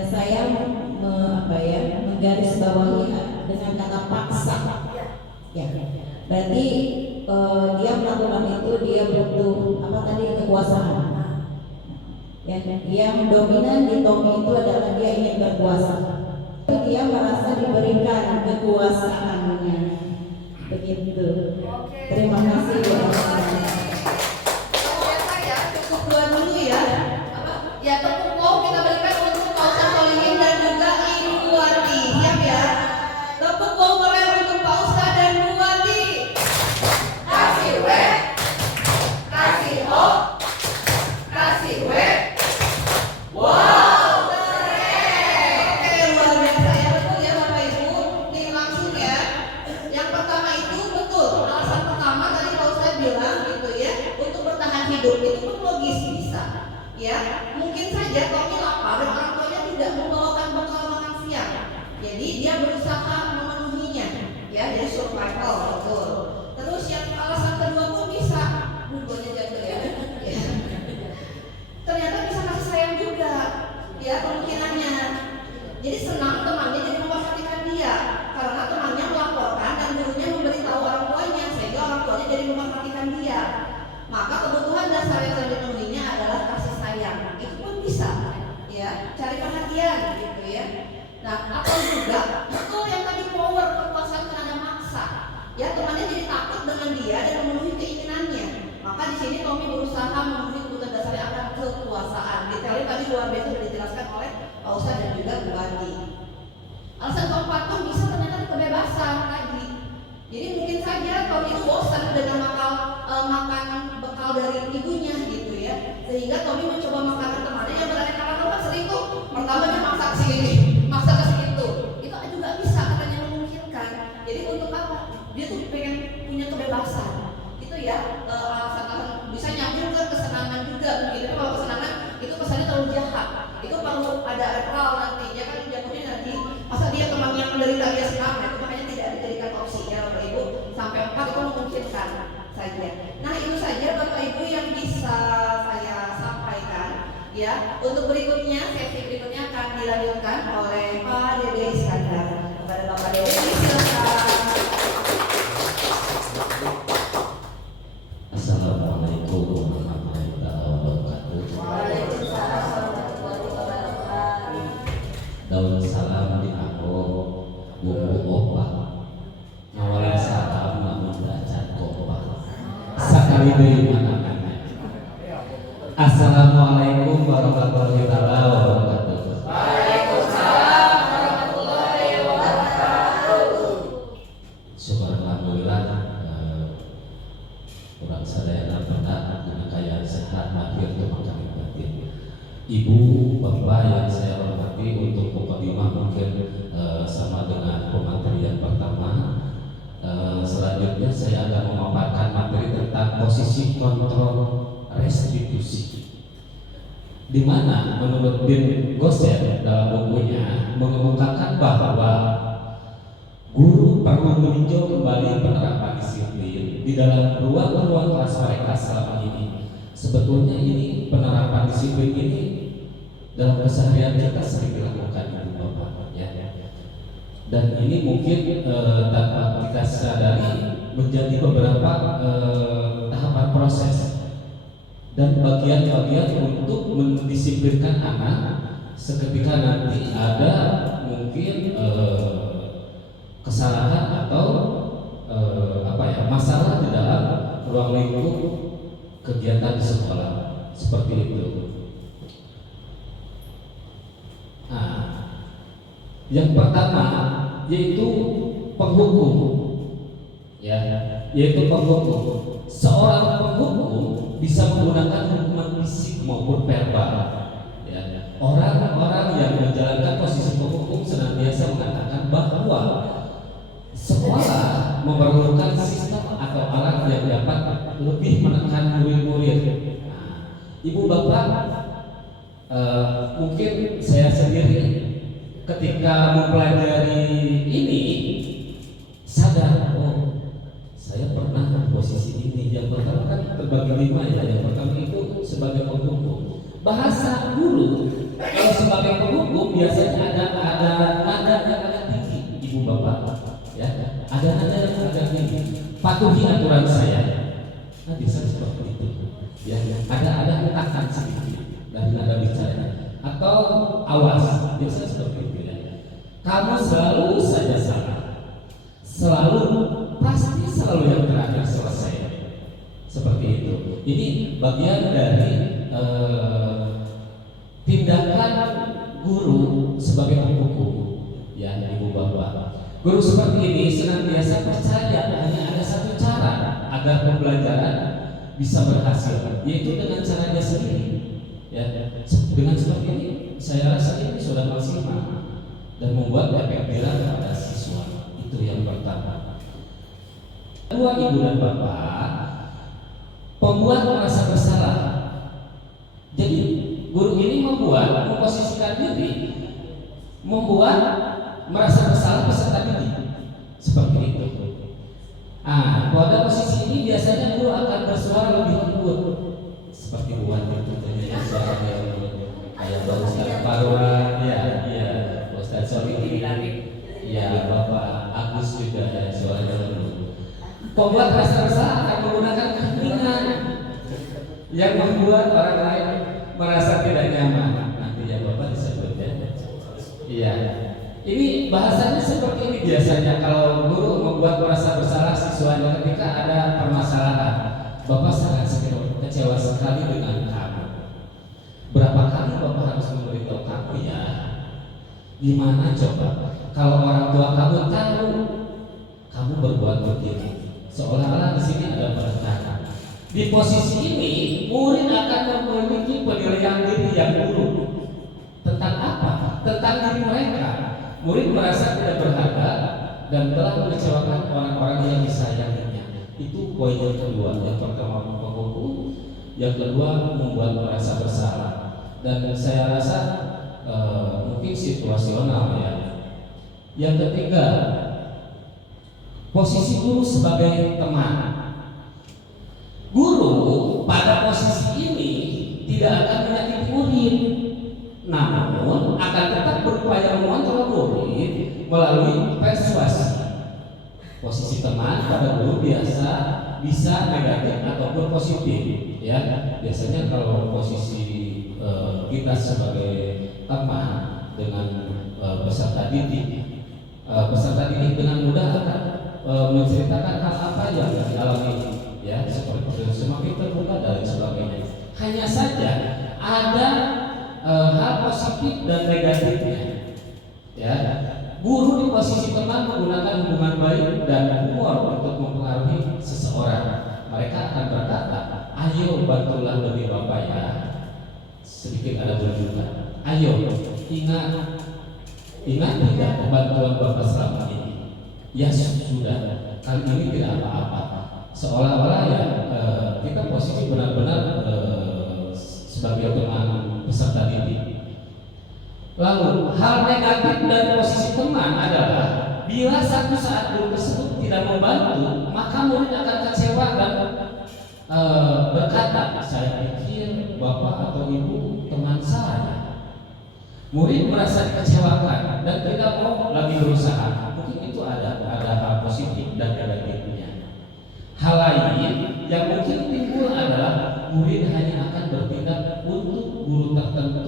saya menggarisbawahi dengan kata paksa, ya, berarti dia melakukan itu dia butuh kekuasaan. Yang dominan di Tommy itu adalah dia ingin berkuasa. Dia merasa diberikan kekuasaannya. Begitu. Terima kasih Bu Elsa. Ya, cukup dua dulu ya. Ya, tepuk kita berikan untuk Pak Ustadz Solihin dan juga Ibu Wati. Siap ya? Tepuk keren untuk Pak Ustadz dan Bu Wati. Kasih W, kasih O, kasih W. Wow, keren. Oke, luar biasa ya, betul ya Bapak Ibu. Nih langsung ya. Yang pertama itu betul. Alasan pertama tadi Pak Ustadz bilang gitu ya, untuk bertahan hidup itu pun logis bisa. Ya, mungkin saja Tommy lapar dan orang tuanya tidak membawakan bekal makan siang. Jadi dia berusaha memenuhinya. Ya, jadi survival betul. Terus yang alasan kedua pun bisa. Bukannya jatuh ya. Ya. Ternyata bisa kasih sayang juga. Ya, kemungkinannya. Jadi senang temannya jadi memperhatikan dia karena temannya melaporkan dan gurunya memberitahu orang tuanya sehingga orang tuanya jadi memperhatikan dia. Maka kebutuhan dasar yang dipenuhinya adalah kasih sayang. Itu pun bisa, ya, cari perhatian gitu ya. Nah, atau juga betul yang tadi power kekuasaan karena maksa. Ya, temannya jadi takut dengan dia dan memenuhi keinginannya. Maka di sini Tommy berusaha memenuhi kebutuhan dasar yang akan kekuasaan. Detailnya tadi luar biasa sudah dijelaskan oleh Pak Ustadz dan juga Bu Wati. Alasan keempat pun bisa ternyata kebebasan tadi. Jadi mungkin saja Tommy itu bosan dengan makan bekal dari ibunya gitu ya, sehingga Tommy mencoba makanan temannya yang beraneka ragam kan sering tuh. Pertama dia maksa ke sini, maksa ke situ. Itu juga bisa katanya memungkinkan. Jadi untuk apa? Dia tuh pengen punya kebebasan. Itu ya alasan-alasan bisa nyambung ke kesenangan juga mungkin. Tapi kalau kesenangan itu kesannya terlalu jahat. Itu perlu ada referral nantinya kan jatuhnya nanti. Masa dia teman yang menderita dia senang, itu makanya tidak dijadikan opsinya Bapak Ibu. Sampai 4 itu memungkinkan saja. Nah, itu saja Bapak Ibu yang bisa saya sampaikan ya. Untuk berikutnya, sesi berikutnya akan dilanjutkan oleh Pak Dede Iskandar. Kepada Bapak Dede silakan. Assalamualaikum warahmatullahi wabarakatuh. Waalaikumsalam warahmatullahi wabarakatuh. Daun salam di aku bumbu opak. Ngawalan salam namun baca opak. Sakali deui mana-mana. Assalamualaikum warahmatullahi wabarakatuh. Waalaikumsalam warahmatullahi wabarakatuh. Syukur alhamdulillah kurang sadayana pernah dengan kaya sehat mahir kemangkan batin. Ibu, bapak yang saya hormati, untuk mukadimah mungkin sama dengan pemateri yang pertama. Selanjutnya saya akan memaparkan materi tentang posisi kontrol restitusi, di mana menurut Bin Goser dalam bukunya mengemukakan bahwa guru perlu meninjau kembali penerapan disiplin di dalam ruang-ruang kelas mereka selama ini. Sebetulnya ini penerapan disiplin ini dalam keseharian kita sering dilakukan Ibu Bapak, ya. Dan ini mungkin tanpa kita sadari menjadi beberapa tahapan proses dan bagian-bagian untuk mendisiplinkan anak seketika nanti ada mungkin kesalahan atau masalah di dalam ruang lingkup kegiatan di sekolah seperti itu. Nah, yang pertama yaitu penghukum, ya, yaitu penghukum. Seorang penghukum bisa menggunakan hukuman fisik maupun verbal. Ya. Orang-orang yang menjalankan posisi penghukum senantiasa mengatakan bahwa sekolah memerlukan sistem atau alat yang dapat lebih menekan murid-murid. Nah, Ibu Bapak, mungkin saya sendiri ketika mempelajari ini sadar, oh saya pernah di posisi ini. Yang pertama kan terbagi 5 ya. Yang pertama itu sebagai penghukum. Bahasa guru kalau sebagai penghukum biasanya ada nada yang agak tinggi, Ibu Bapak, ya. Ada nada yang agak tinggi. Patuhi aturan saya. Nah, bisa seperti itu. Ya, ada hentakan sedikit dari nada bicara. Atau awas, biasanya seperti itu ya. Kamu selalu saja salah. Pasti selalu yang terakhir selesai. Seperti itu. Ini bagian dari tindakan guru sebagai penghukum, ya Ibu Bapak. Guru seperti ini senantiasa percaya hanya ada satu cara agar pembelajaran bisa berhasil, yaitu dengan caranya sendiri. Ya, dengan seperti ini saya rasa ini sudah maksimal dan membuat efek jerah pada siswa. Itu yang pertama. Kedua, Ibu dan Bapak, pembuat merasa bersalah. Jadi guru ini memposisikan diri, membuat merasa bersalah peserta didik seperti itu. Pada posisi ini biasanya guru akan bersuara lebih lembut seperti buat tentunya suara yang kayak Ustaz Farwa, ya Ustaz Solih, ya Bapak Agus juga ya suaranya lembut. Pembuat rasa bersalah akan menggunakan keheningan yang membuat orang lain merasa tidak nyaman. Nanti ya Bapak disebutnya. Iya. Ini bahasanya seperti ini biasanya kalau guru membuat merasa bersalah siswanya ketika ada permasalahan. Bapak sangat kecewa sekali dengan kamu. Berapa kali Bapak harus memberitahu kamu ya? Gimana coba? Kalau orang tua kamu tahu kamu berbuat begini, seolah-olah di sini ada penekanan. Di posisi ini, murid akan memiliki penilaian diri yang buruk. Tentang apa? Tentang diri mereka. Murid merasa tidak berharga dan telah mengecewakan orang-orang yang disayanginya. Itu poin yang kedua. Yang pertama penghukum, yang kedua membuat merasa bersalah. Dan saya rasa mungkin situasional ya. Yang ketiga, posisi guru sebagai teman. Guru pada posisi ini tidak akan menyakiti murid, namun akan tetap berupaya mengontrol murid melalui persuasi. Posisi teman pada guru biasa bisa negatif ataupun positif, ya. Biasanya kalau posisi kita sebagai teman dengan peserta didik dengan mudah akan menceritakan hal apa yang dialami, ya, seperti semakin terbuka dan sebagainya. Hanya saja ada hal positif dan negatifnya, ya. Guru di posisi teman menggunakan hubungan baik dan humor untuk mempengaruhi seseorang. Mereka akan berkata, ayo bantulah lebih Bapak ya. Sedikit ada tuntutan. Ayo, ingat tidak bantuan Bapak selama ini? Ya sudah, kali ini tidak apa-apa. Seolah-olah ya kita posisi benar-benar sebagai teman peserta didik. Lalu hal negatif dari posisi teman adalah bila satu saat guru tersebut tidak membantu, maka murid akan kecewa dan berkata, saya pikir bapak atau ibu teman saya. Murid merasa dikecewakan dan tidak mau lagi berusaha. Mungkin itu ada hal positif dan negatifnya. Hal lain yang mungkin timbul adalah murid hanya akan bertindak untuk guru tertentu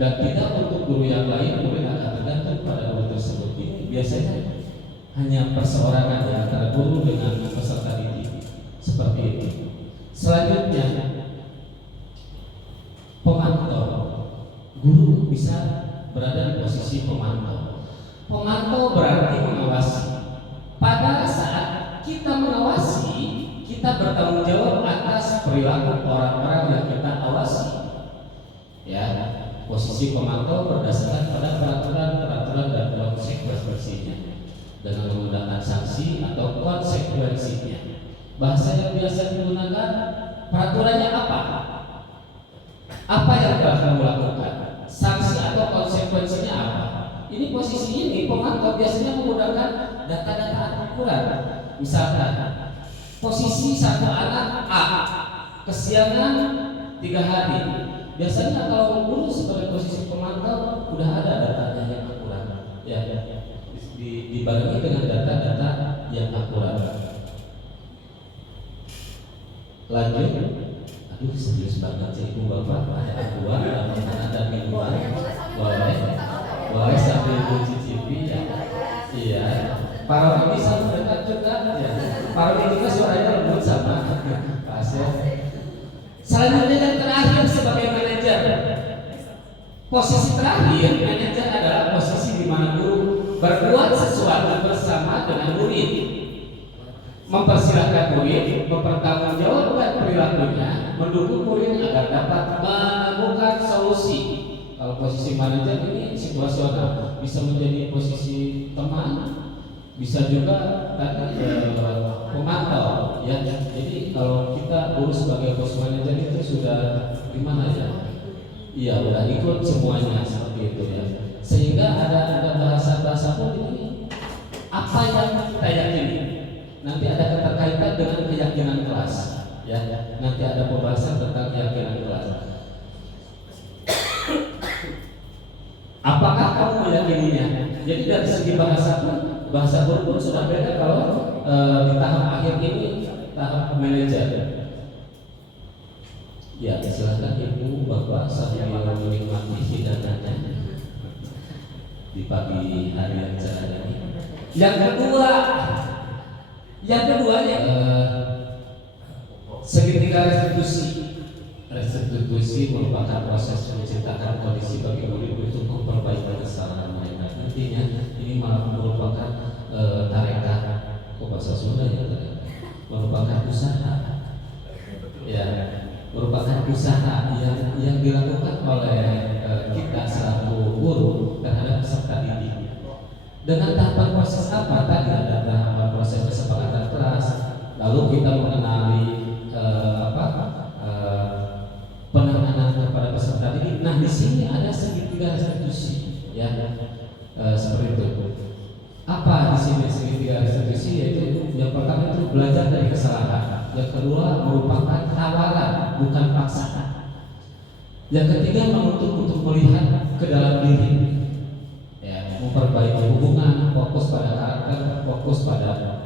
dan tidak untuk guru yang lain. Murid akan tergantung pada guru tersebut. Ini biasanya hanya perseorangan ya, antara guru dengan peserta didik. Seperti itu. Selanjutnya, pemantau. Guru bisa berada di posisi pemantau. Pemantau berarti mengawasi. Pada saat kita mengawasi, kita bertanggung jawab atas perilaku orang-orang yang kita awasi. Ya, posisi pemantau berdasarkan pada peraturan dan konsekuensinya dengan menggunakan sanksi atau konsekuensinya. Bahasa yang biasa digunakan, peraturannya apa? Apa yang telah kamu lakukan? Sanksi atau konsekuensinya apa? Ini posisi ini pemantau biasanya menggunakan data-data akurat. Misalkan posisi satu anak A kesiangan 3 hari. Biasanya kalau guru sebagai posisi pemantau udah ada datanya yang akurat. Ya, dibarengi dengan data-data yang akurat. Lanjut, aduh serius banget sih ibu bapak, ada dua, ada minuman, boleh sambil mencicipi ya, iya. Para ini sama dekat juga, ya. Para ini juga suaranya lembut sama, pasir. Selanjutnya yang terakhir sebagai manajer, posisi terakhir manajer adalah posisi di mana guru berbuat sesuatu bersama dengan murid. Mempersilahkan murid, mempertanggungjawabkan perilakunya, mendukung murid agar dapat menemukan solusi. Kalau posisi manajer ini situasional, bisa menjadi posisi teman, bisa juga tadi pemantau. Ya, jadi kalau kita guru sebagai pos manajer itu sudah gimana ya? Iya, udah ikut semuanya seperti itu ya. Sehingga ada bahasa-bahasa pun ini apa yang kita yakini. Nanti ada keterkaitan dengan keyakinan kelas, ya. Nanti ada pembahasan tentang keyakinan kelas. Apakah kamu meyakininya? Jadi dari segi bahasa pun sudah beda kalau di tahap akhir ini tahap manajer. Ya, silakan ibu bapak sambil menikmati hidangannya di pagi hari yang cerah ini. Yang kedua ya, segitiga restitusi merupakan proses menciptakan kondisi bagi murid untuk memperbaiki kesalahan mereka. Intinya ini merupakan tarekat, bahasa Sunda ya, merupakan usaha, ya, merupakan usaha yang dilakukan oleh kita selaku guru terhadap peserta didik. Dengan tahapan proses apa? Tadi ada tahapan proses kesepakatan kelas, lalu kita mengenali penanganan kepada peserta didik. Nah, di sini ada segitiga restitusi, ya, seperti itu. Apa di sini segitiga restitusi? Yaitu yang pertama itu belajar dari kesalahan, yang kedua merupakan tawaran bukan paksaan, yang ketiga menuntut untuk melihat ke dalam diri. Memperbaiki hubungan, fokus pada karakter, fokus pada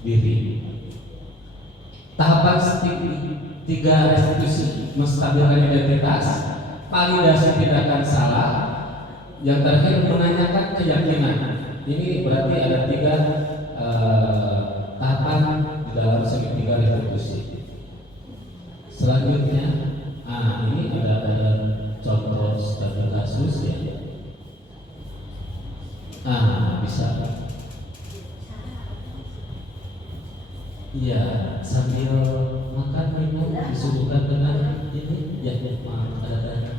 diri. Tahapan tiga restitusi, menstabilkan identitas, validasi tindakan salah, yang terakhir menanyakan keyakinan. Ini berarti ada 3 tahapan di dalam segitiga restitusi. Selanjutnya, ini ada contoh studi kasus ya. Bisa. Iya, sambil makan minum disuguhkan dengan ini. Ya, maaf ada.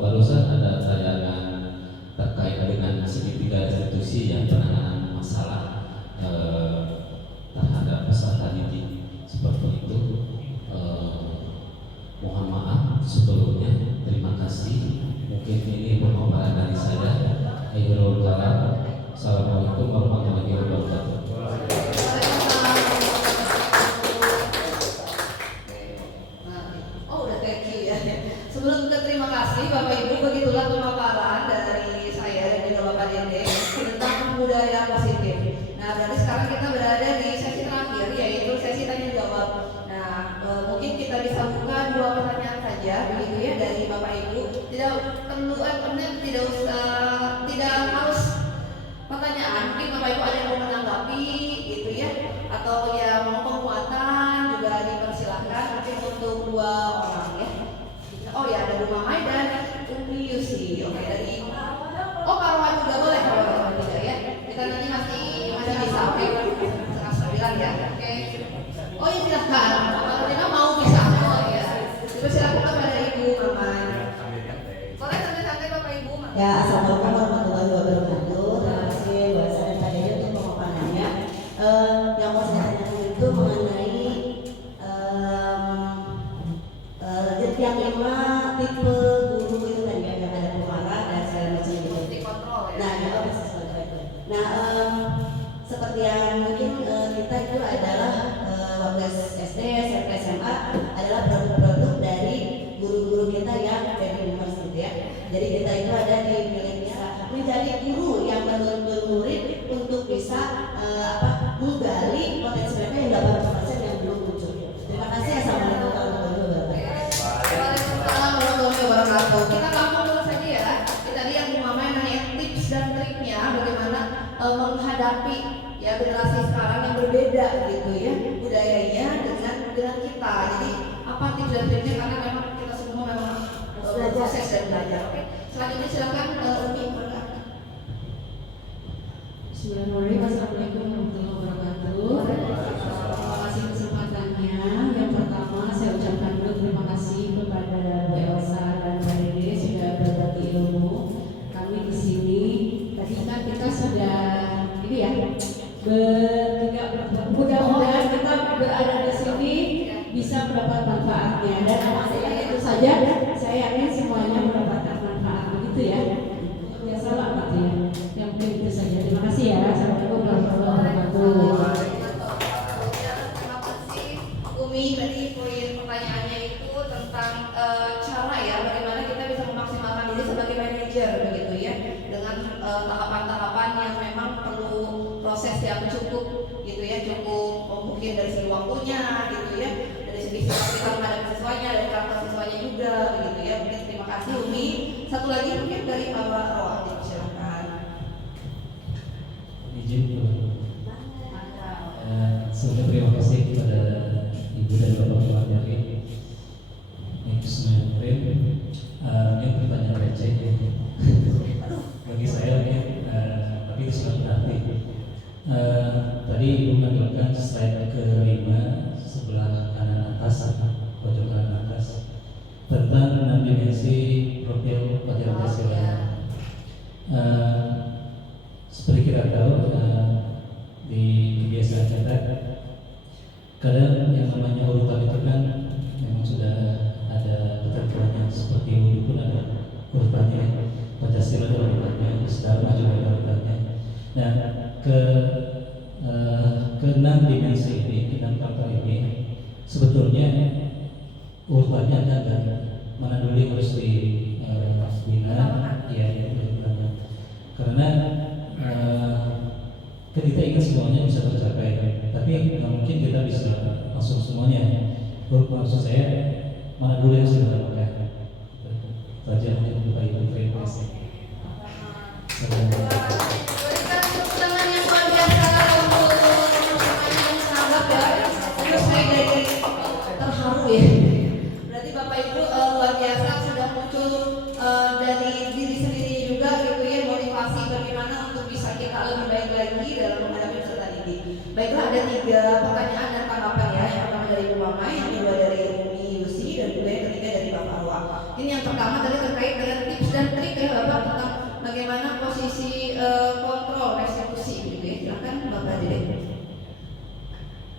Barusan ada tayangan terkait dengan segitiga institusi yang penanganan masalah terhadap peserta didik seperti itu. Mohon maaf sebelumnya, terima kasih. Mungkin ini pemaparan dari saya. Akhirul kalam. Assalamualaikum warahmatullahi wabarakatuh. Oh, udah thank you ya. Sebelum ke terima kasih Bapak Ibu, begitulah pemaparan dari saya dan juga Bapak Dede tentang budaya positif. Nah, berarti sekarang kita berada di sesi terakhir, yaitu sesi tanya jawab. Nah, mungkin kita bisa buka 2 pertanyaan saja, begitu ya, dari Bapak Ibu. Tidak perlu tidak harus pertanyaan. Mungkin Bapak Ibu ada yang mau menanggapi, gitu ya, atau yang mau penguatan juga dipersilahkan. Mungkin untuk 2 orang ya. Oh ya, ada Bu Mamai dan Umi Yusi. Oke, dari Pak Rohan juga boleh, Pak Rohan juga ya. Kita nanti masih bisa sampai setengah 9 ya. Oke. Oh ya, silahkan. Kalau tidak mau bisa. Oh ya. Silakan kepada Ibu Mamai. Boleh santai-santai Bapak Ibu. Ya, assalamualaikum warahmatullahi wabarakatuh. Terima kasih buat saya dan Pak Dede untuk pemaparannya. Yang mau saya tanyakan itu mengenai yang 5 tipe guru itu tadi ya, ada pemarah dan segala macam gitu. Nah, ya, nah, seperti yang mungkin kita itu adalah waktu SD, SMP, SMA adalah produk-produk dari guru-guru kita yang dari universitas ya. Jadi kita itu ada di milik bisa menjadi guru yang menuntun murid untuk bisa menggali potensi mereka yang 80% yang belum muncul. Terima kasih. Assalamualaikum warahmatullahi wabarakatuh. Waalaikumsalam warahmatullahi wabarakatuh. Kita langsung dulu saja ya. Tadi yang Bu Mama nanya tips dan triknya bagaimana menghadapi ya generasi sekarang yang berbeda gitu ya budayanya dengan kita. Jadi apa tips dan triknya, karena memang kita semua memang proses dan belajar. Oke. Selanjutnya silakan Umi. Bismillahirrahmanirrahim. Assalamualaikum warahmatullahi wabarakatuh. Terima kasih kesempatannya. Yang pertama saya ucapkan dulu terima kasih kepada Bu Elsa dan Pak Dede sudah berbagi ilmu. Kami di sini tadi kan kita sudah ini ya bertiga, mudah-mudahan kita berada di sini bisa mendapat manfaatnya, dan hasilnya itu saja saya yakin semuanya mendapatkan manfaat, begitu ya. Ya salah gitu ya. Yang penting itu saja. Terima kasih ya. Assalamualaikum warahmatullahi wabarakatuh. Terima kasih Umi. Tadi poin pertanyaannya itu tentang cara ya bagaimana kita bisa memaksimalkan diri sebagai manajer begitu ya, dengan tahapan-tahapan yang memang perlu proses yang cukup gitu ya, cukup mungkin dari segi waktunya gitu ya, dari segi kita menghadapi siswanya, dari karakter siswanya juga begitu ya. Mungkin terima kasih Umi. Satu lagi mungkin dari Bapak Rohan, silakan. Izin sebelumnya terima kasih kepada Ibu dan Bapak pelajari. Bismillahirrahmanirrahim. Ini pertanyaan receh bagi saya ini, tapi itu sudah berarti. Tadi Ibu menunjukkan slide ke-5 sebelah kanan atas, pojok kanan atas, tentang 6 dimensi profil pelajar Pancasila. Seperti kita tahu, di kebiasaan kita kadang yang namanya urutan itu kan memang sudah ada ketentuannya, seperti Ibu pun ada urutannya, Pancasila ada urutannya, Dharma juga ada urutannya. Nah, ke-6 dimensi ini, ke-6 faktor ini sebetulnya urutannya ada mana dulu yang harus dibina, ya, karena kita ingin semuanya bisa tercapai, tapi nggak mungkin kita bisa langsung semuanya. Maksud saya, mana dulu yang sudah dilakukan. Saja untuk Bapak Ibu, terima kasih. Berikan tepuk tangan yang luar biasa untuk teman-teman yang sahabat ya. Terus saya jadi terharu ya. Berarti Bapak Ibu luar biasa sudah muncul dari diri sendiri juga gitu ya, motivasi bagaimana untuk bisa kita lebih baik lagi dalam menghadapi peserta didik. Baiklah, ada 3 pertanyaan dan tanggapan ya. Yang pertama dari Bu Mama, yang kedua dari Umi Yusi, dan juga yang ketiga dari Bapak Rohan. Ini Mungkin yang pertama tadi terkait dengan tips dan trik ya Bapak tentang bagaimana posisi kontrol restitusi gitu ya. Silakan Bapak Direk.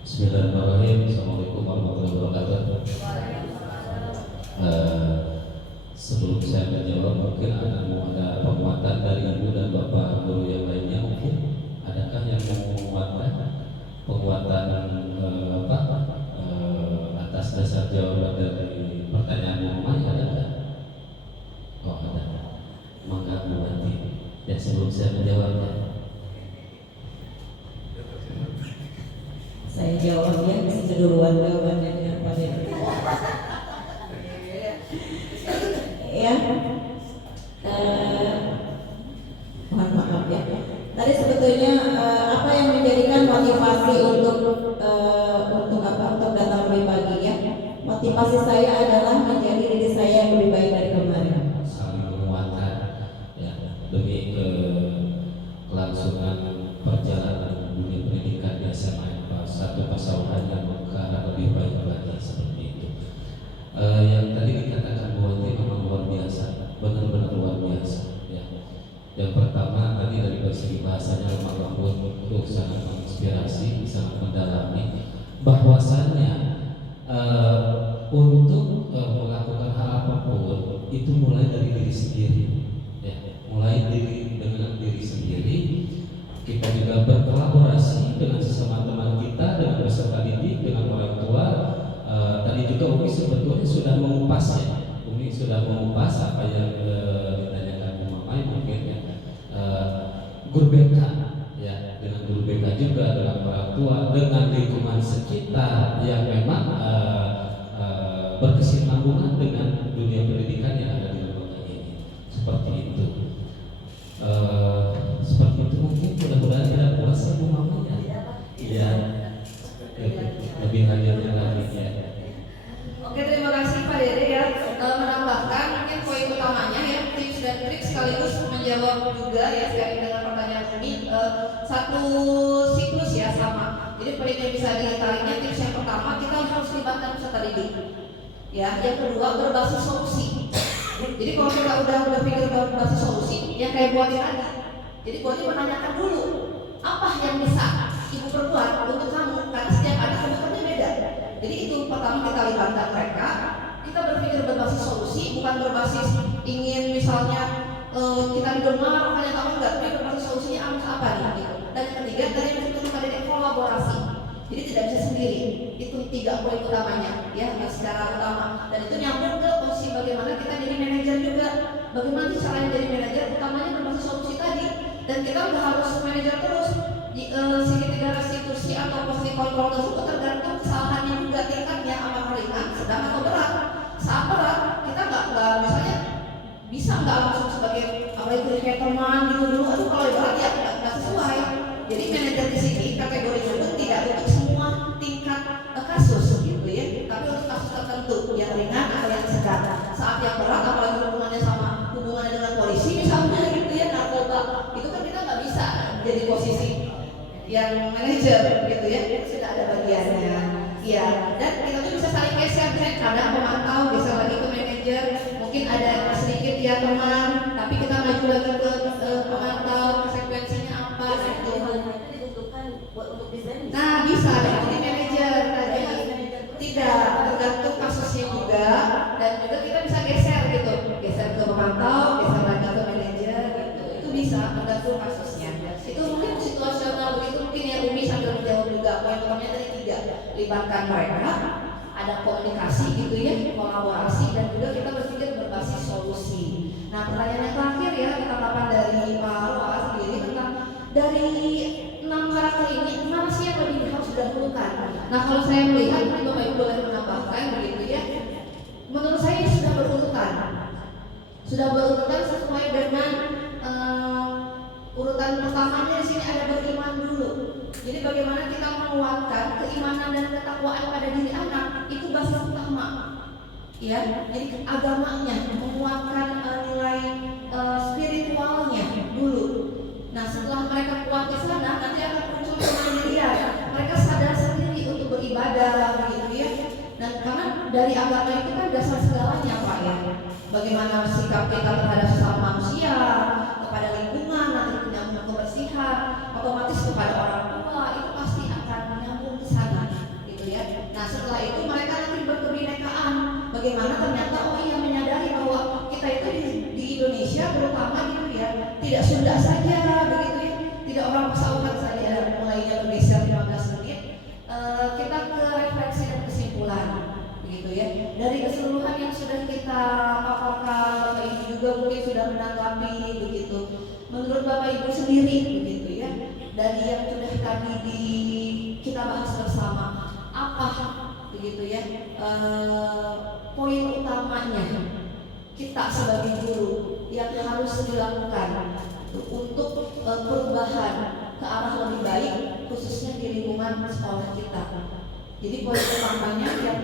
Bismillahirrahmanirrahim. Assalamualaikum warahmatullahi wabarakatuh. Sebelum saya menjawab, mungkin ada penguatan dari ibu dan bapak guru yang lainnya, mungkin adakah yang menguatkan penguatan atas dasar jawaban dari pertanyaan Bu Mai, ada nggak? Oh ada. Maka Bu Wanti, ya sebelum saya menjawabnya, Saya jawabnya keduluan jawabannya dengan Pak Dede. Ya, mohon maaf ya. Tadi sebetulnya apa yang menjadikan motivasi untuk datang lebih pagi ya? Motivasi saya adalah menjadi diri saya yang lebih baik dari kemarin. saling menguatkan ya demi kelangsungan perjalanan dunia pendidikan di SMA satu Pasawahan yang ke arah lebih baik lagi seperti itu. Yang tadi dikatakan Bu Wanti memang luar biasa, benar-benar luar biasa. Ya. Yang pertama tadi dari segi bahasanya lemah lembut itu sangat menginspirasi, sangat mendalami. Bahwasannya untuk melakukan hal apapun itu mulai dari diri sendiri. Ya, mulai dengan diri sendiri. Kita juga berkolaborasi dengan sesama teman kita, dengan peserta didik, dengan orang tua. Tadi juga Umi sebetulnya sudah mengupas ya. Umi sudah mengupas apa yang ditanyakan Bu Mamai mungkin ya. Guru BK ya, dengan guru BK juga, dengan orang tua, dengan lingkungan sekitar yang memang berkesinambungan dengan dunia pendidikan yang ada di lembaga ini. Seperti itu. Seperti itu mungkin mudah-mudahan tidak puas ya Bu Mama ya. Iya. Lebih hadirnya lagi ya. Oke, terima kasih Pak Dede ya. Menambahkan mungkin poin utamanya ya, tips dan trik sekaligus menjawab juga ya sekali dengan pertanyaan Umi. Satu siklus ya sama. Jadi poin yang bisa ditariknya tips yang pertama, kita harus libatkan peserta didik. Ya, yang kedua berbasis solusi. Jadi kalau kita udah berpikir berbasis solusi, yang kayak buat tadi. Jadi buatnya menanyakan dulu apa yang bisa ibu perbuat untuk kamu, karena setiap anak kebutuhannya beda. Jadi itu pertama kita libatkan mereka, kita berpikir berbasis solusi, bukan berbasis ingin misalnya kita didengar makanya kamu enggak, tapi berbasis solusinya apa nih gitu. Dan yang ketiga tadi yang disebut pada kolaborasi. Jadi tidak bisa sendiri. Itu 3 poin utamanya ya, yang secara utama. Dan itu nyambung ke posisi bagaimana kita jadi manajer juga. Bagaimana sih caranya jadi manajer? Utamanya berbasis solusi tadi. Dan kita udah harus manajer terus. Segitiga restitusi atau posisi kontrol tersebut tergantung kesalahannya juga tingkatnya, apakah ringan, sedang atau berat. Saat berat kita nggak misalnya bisa nggak langsung sebagai apalagi kayak teman gitu dulu. Aduh kalau berat ya nggak sesuai. Jadi manajer di sini kategori tersebut tidak untuk semua tingkat kasus gitu ya, tapi untuk kasus tertentu yang ringan atau yang sedang. Saat yang berat apalagi hubungannya dengan polisi misalnya gitu ya, narkoba, itu kan kita nggak bisa jadi posisi yang manajer gitu ya, itu sudah ada bagiannya. Iya, dan kita tuh bisa saling geser, kadang pemantau geser lagi ke manajer, mungkin ada sedikit ya teman, tapi kita maju lagi ke pemantau, konsekuensinya apa gitu. Nah bisa jadi manajer tadi, tidak tergantung kasusnya juga, dan juga kita bisa geser gitu, geser ke pemantau, geser lagi ke manajer gitu, itu bisa tergantung kasusnya. Itu mungkin situasional begitu, mungkin yang Umi sambil menjawab juga. Poin utamanya tadi 3, libatkan mereka, ada komunikasi gitu ya, kolaborasi, dan juga kita berpikir berbasis solusi. Nah pertanyaan yang terakhir ya, ketanggapan dari Pak Roa sendiri tentang dari 6 karakter ini mana sih yang lebih harus didahulukan? Nah kalau saya melihat, ini Bapak Ibu boleh menambahkan begitu ya, menurut saya ini sudah berurutan sesuai dengan urutan pertamanya. Di sini ada beriman dulu. Jadi bagaimana kita menguatkan keimanan dan ketakwaan pada diri anak, itu basis utama. Ya, jadi agamanya menguatkan nilai spiritualnya dulu. Nah, setelah mereka kuat ke sana, nanti akan muncul kemandirian. Mereka sadar sendiri untuk beribadah begitu ya. Dan karena dari agama itu kan dasar segalanya Pak ya. bagaimana sikap kita terhadap sesama manusia, kepada lingkungan, nanti menyambung kebersihan, otomatis kepada orang tua, itu pasti akan menyambung ke sana, gitu ya. Nah setelah itu mereka nanti berkebinekaan, bagaimana ternyata oh iya menyadari bahwa kita itu di Indonesia terutama gitu ya, tidak Sunda saja begitu ya, tidak orang pesawat saja, mulainya bergeser 15 menit, kita ke refleksi dan kesimpulan begitu ya. Dari keseluruhan yang sudah kita paparkan, Bapak Ibu juga mungkin sudah menanggapi begitu. Menurut Bapak Ibu sendiri begitu ya, dari yang sudah tadi kita bahas bersama, apa begitu ya poin utamanya kita sebagai guru yang harus dilakukan untuk perubahan ke arah lebih baik, khususnya di lingkungan sekolah kita. Jadi poin utamanya yang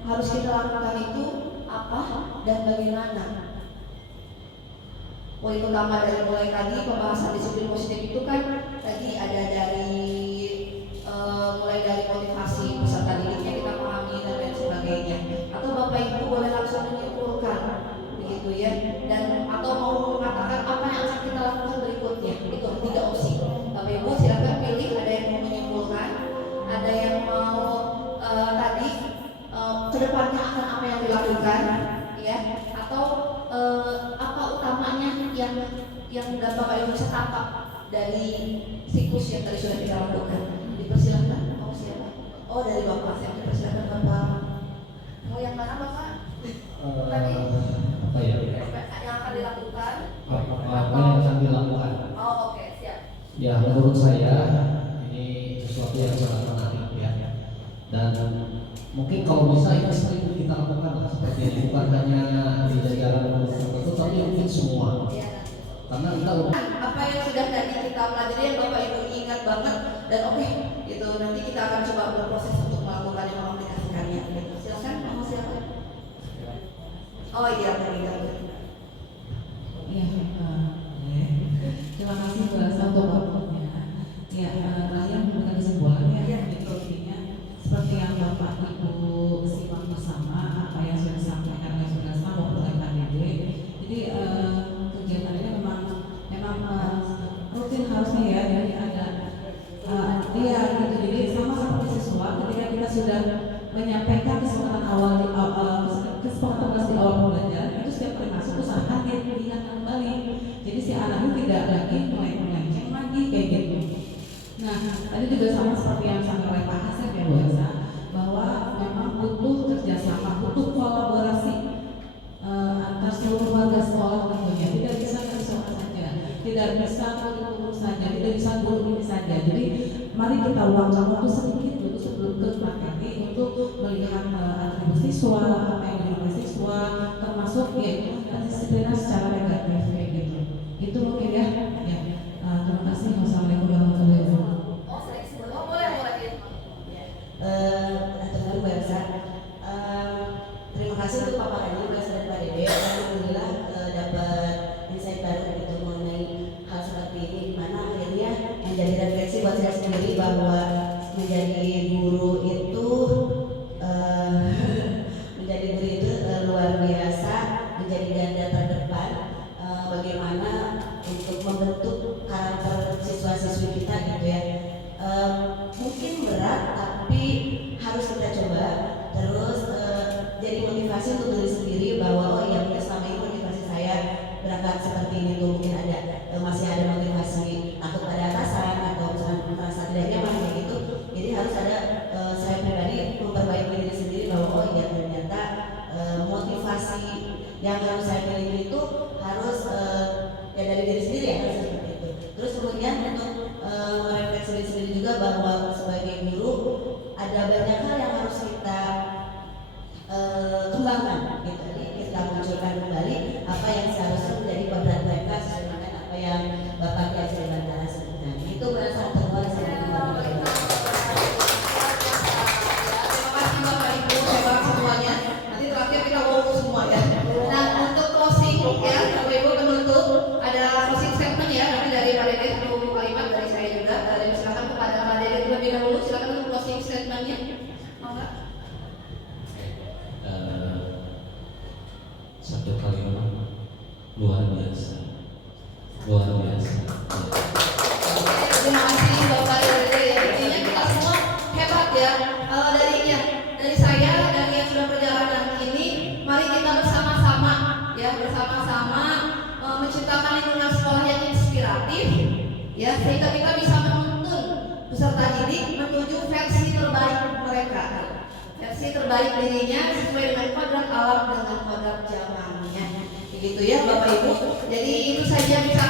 harus kita lakukan itu apa dan bagaimana? Poin utama dari mulai tadi pembahasan disiplin positif itu kan tadi ada dari mulai dari motivasi peserta didiknya kita pahami dan lain sebagainya. Atau Bapak Ibu boleh langsung menyimpulkan begitu ya, dan atau mau mengatakan apa yang akan kita lakukan berikutnya. Itu 3 opsi. Bapak Ibu silakan pilih, ada yang mau menyimpulkan, ada yang mau tadi kedepannya akan apa yang dilakukan ya, atau apa utamanya yang Bapak Ibu bisa tangkap dari siklus yang tadi sudah kita lakukan. Dipersilakan, mau siapa? Oh dari Bapak, saya dipersilakan Bapak. Mau yang mana Bapak? Tadi Apa ya? yang akan dilakukan? Apa yang akan dilakukan? Oh oke, siap. Ya menurut saya ini sesuatu yang sangat menarik ya. Dan mungkin kalau bisa ini sering kita lakukan lah, seperti ini, bukan hanya di jajaran guru tertentu, tapi mungkin semua. Karena kita apa yang sudah tadi kita pelajari yang Bapak Ibu ingat banget dan oke, itu nanti kita akan coba berproses untuk melakukan yang mengaplikasikannya. Gitu. Silakan, mau siapa? Oh iya, benar. Iya, terima kasih Bu Elsa untuk waktunya. Ya, terakhir memberikan kesimpulan ya, itu intinya seperti yang Bapak Ibu simak bersama apa yang sudah disampaikan oleh Saudara maupun oleh KDD. Jadi kegiatan ini memang rutin harusnya ya, jadi ada dia gitu. Jadi sama seperti siswa ketika kita sudah menyampaikan kesempatan awal kesempatan di awal pembelajaran itu setiap kali masuk usahakan dia lihat kembali. Jadi si anaknya tidak lagi melenceng lagi kayak gitu. Nah, tadi juga sama seperti yang disampaikan oleh Pak Hasep ya Bu Elsa, bahwa memang butuh kerjasama, butuh kolaborasi antar seluruh warga sekolah tentunya. Tidak bisa siswa saja, tidak bisa guru saja, tidak bisa guru ini saja. Jadi mari kita luangkan waktu sedikit dulu sebelum ke materi untuk melihat atribut siswa, apa yang dimiliki siswa, termasuk ya disiplin secara negatif kayak gitu. Itu mungkin ya. Terima kasih. Wassalamualaikum warahmatullahi wabarakatuh. Oh boleh. Teman Bu Elsa, terima kasih untuk paparannya Bu Elsa dan Pak Dede. Alhamdulillah dapat insight baru gitu mengenai hal seperti ini, di mana akhirnya menjadi refleksi buat saya sendiri bahwa menjadi guru itu luar biasa, menjadi garda terdepan bagaimana untuk membentuk karakter siswa-siswi kita gitu ya. Mungkin berat tapi harus kita coba terus jadi motivasi untuk diri sendiri bahwa oh iya mungkin selama ini motivasi saya berangkat seperti ini tuh mungkin ada masih ada motivasi takut pada atasan atau misalnya merasa tidak nyaman kayak gitu. Jadi harus ada saya pribadi memperbaiki diri sendiri bahwa oh iya ternyata motivasi yang harus saya miliki itu harus ya dari diri sendiri ya, harus seperti itu. Terus kemudian untuk merefleksi diri sendiri juga bahwa sebagai guru ada banyak hal yang harus kita kembangkan gitu. Jadi kita munculkan kembali apa yang seharusnya menjadi kodrat mereka sesuai dengan apa yang Bapak Kiai Sulaiman sebutkan. Itu berasal terluar dari semuanya. Nanti terakhir kita ngomong semua ya. Nah untuk closing ya, Bapak Ibu penutup ada closing statement ya, nanti dari Pak Dede satu kalimat dari saya juga. Dan silakan kepada Pak Dede terlebih dahulu, silakan untuk closing statementnya. Mau nggak? Satu kalimat luar biasa, luar biasa. Terima kasih Bapak Ibu ya. Intinya kita semua hebat ya. Dari saya dan yang sudah perjalanan ini, mari kita bersama-sama ya, bersama-sama menciptakan lingkungan sekolah yang inspiratif ya, sehingga kita bisa menuntun peserta didik menuju versi terbaik mereka, versi terbaik dirinya sesuai dengan kodrat alam dengan kodrat zamannya. Begitu ya Bapak Ibu. Jadi itu saja bisa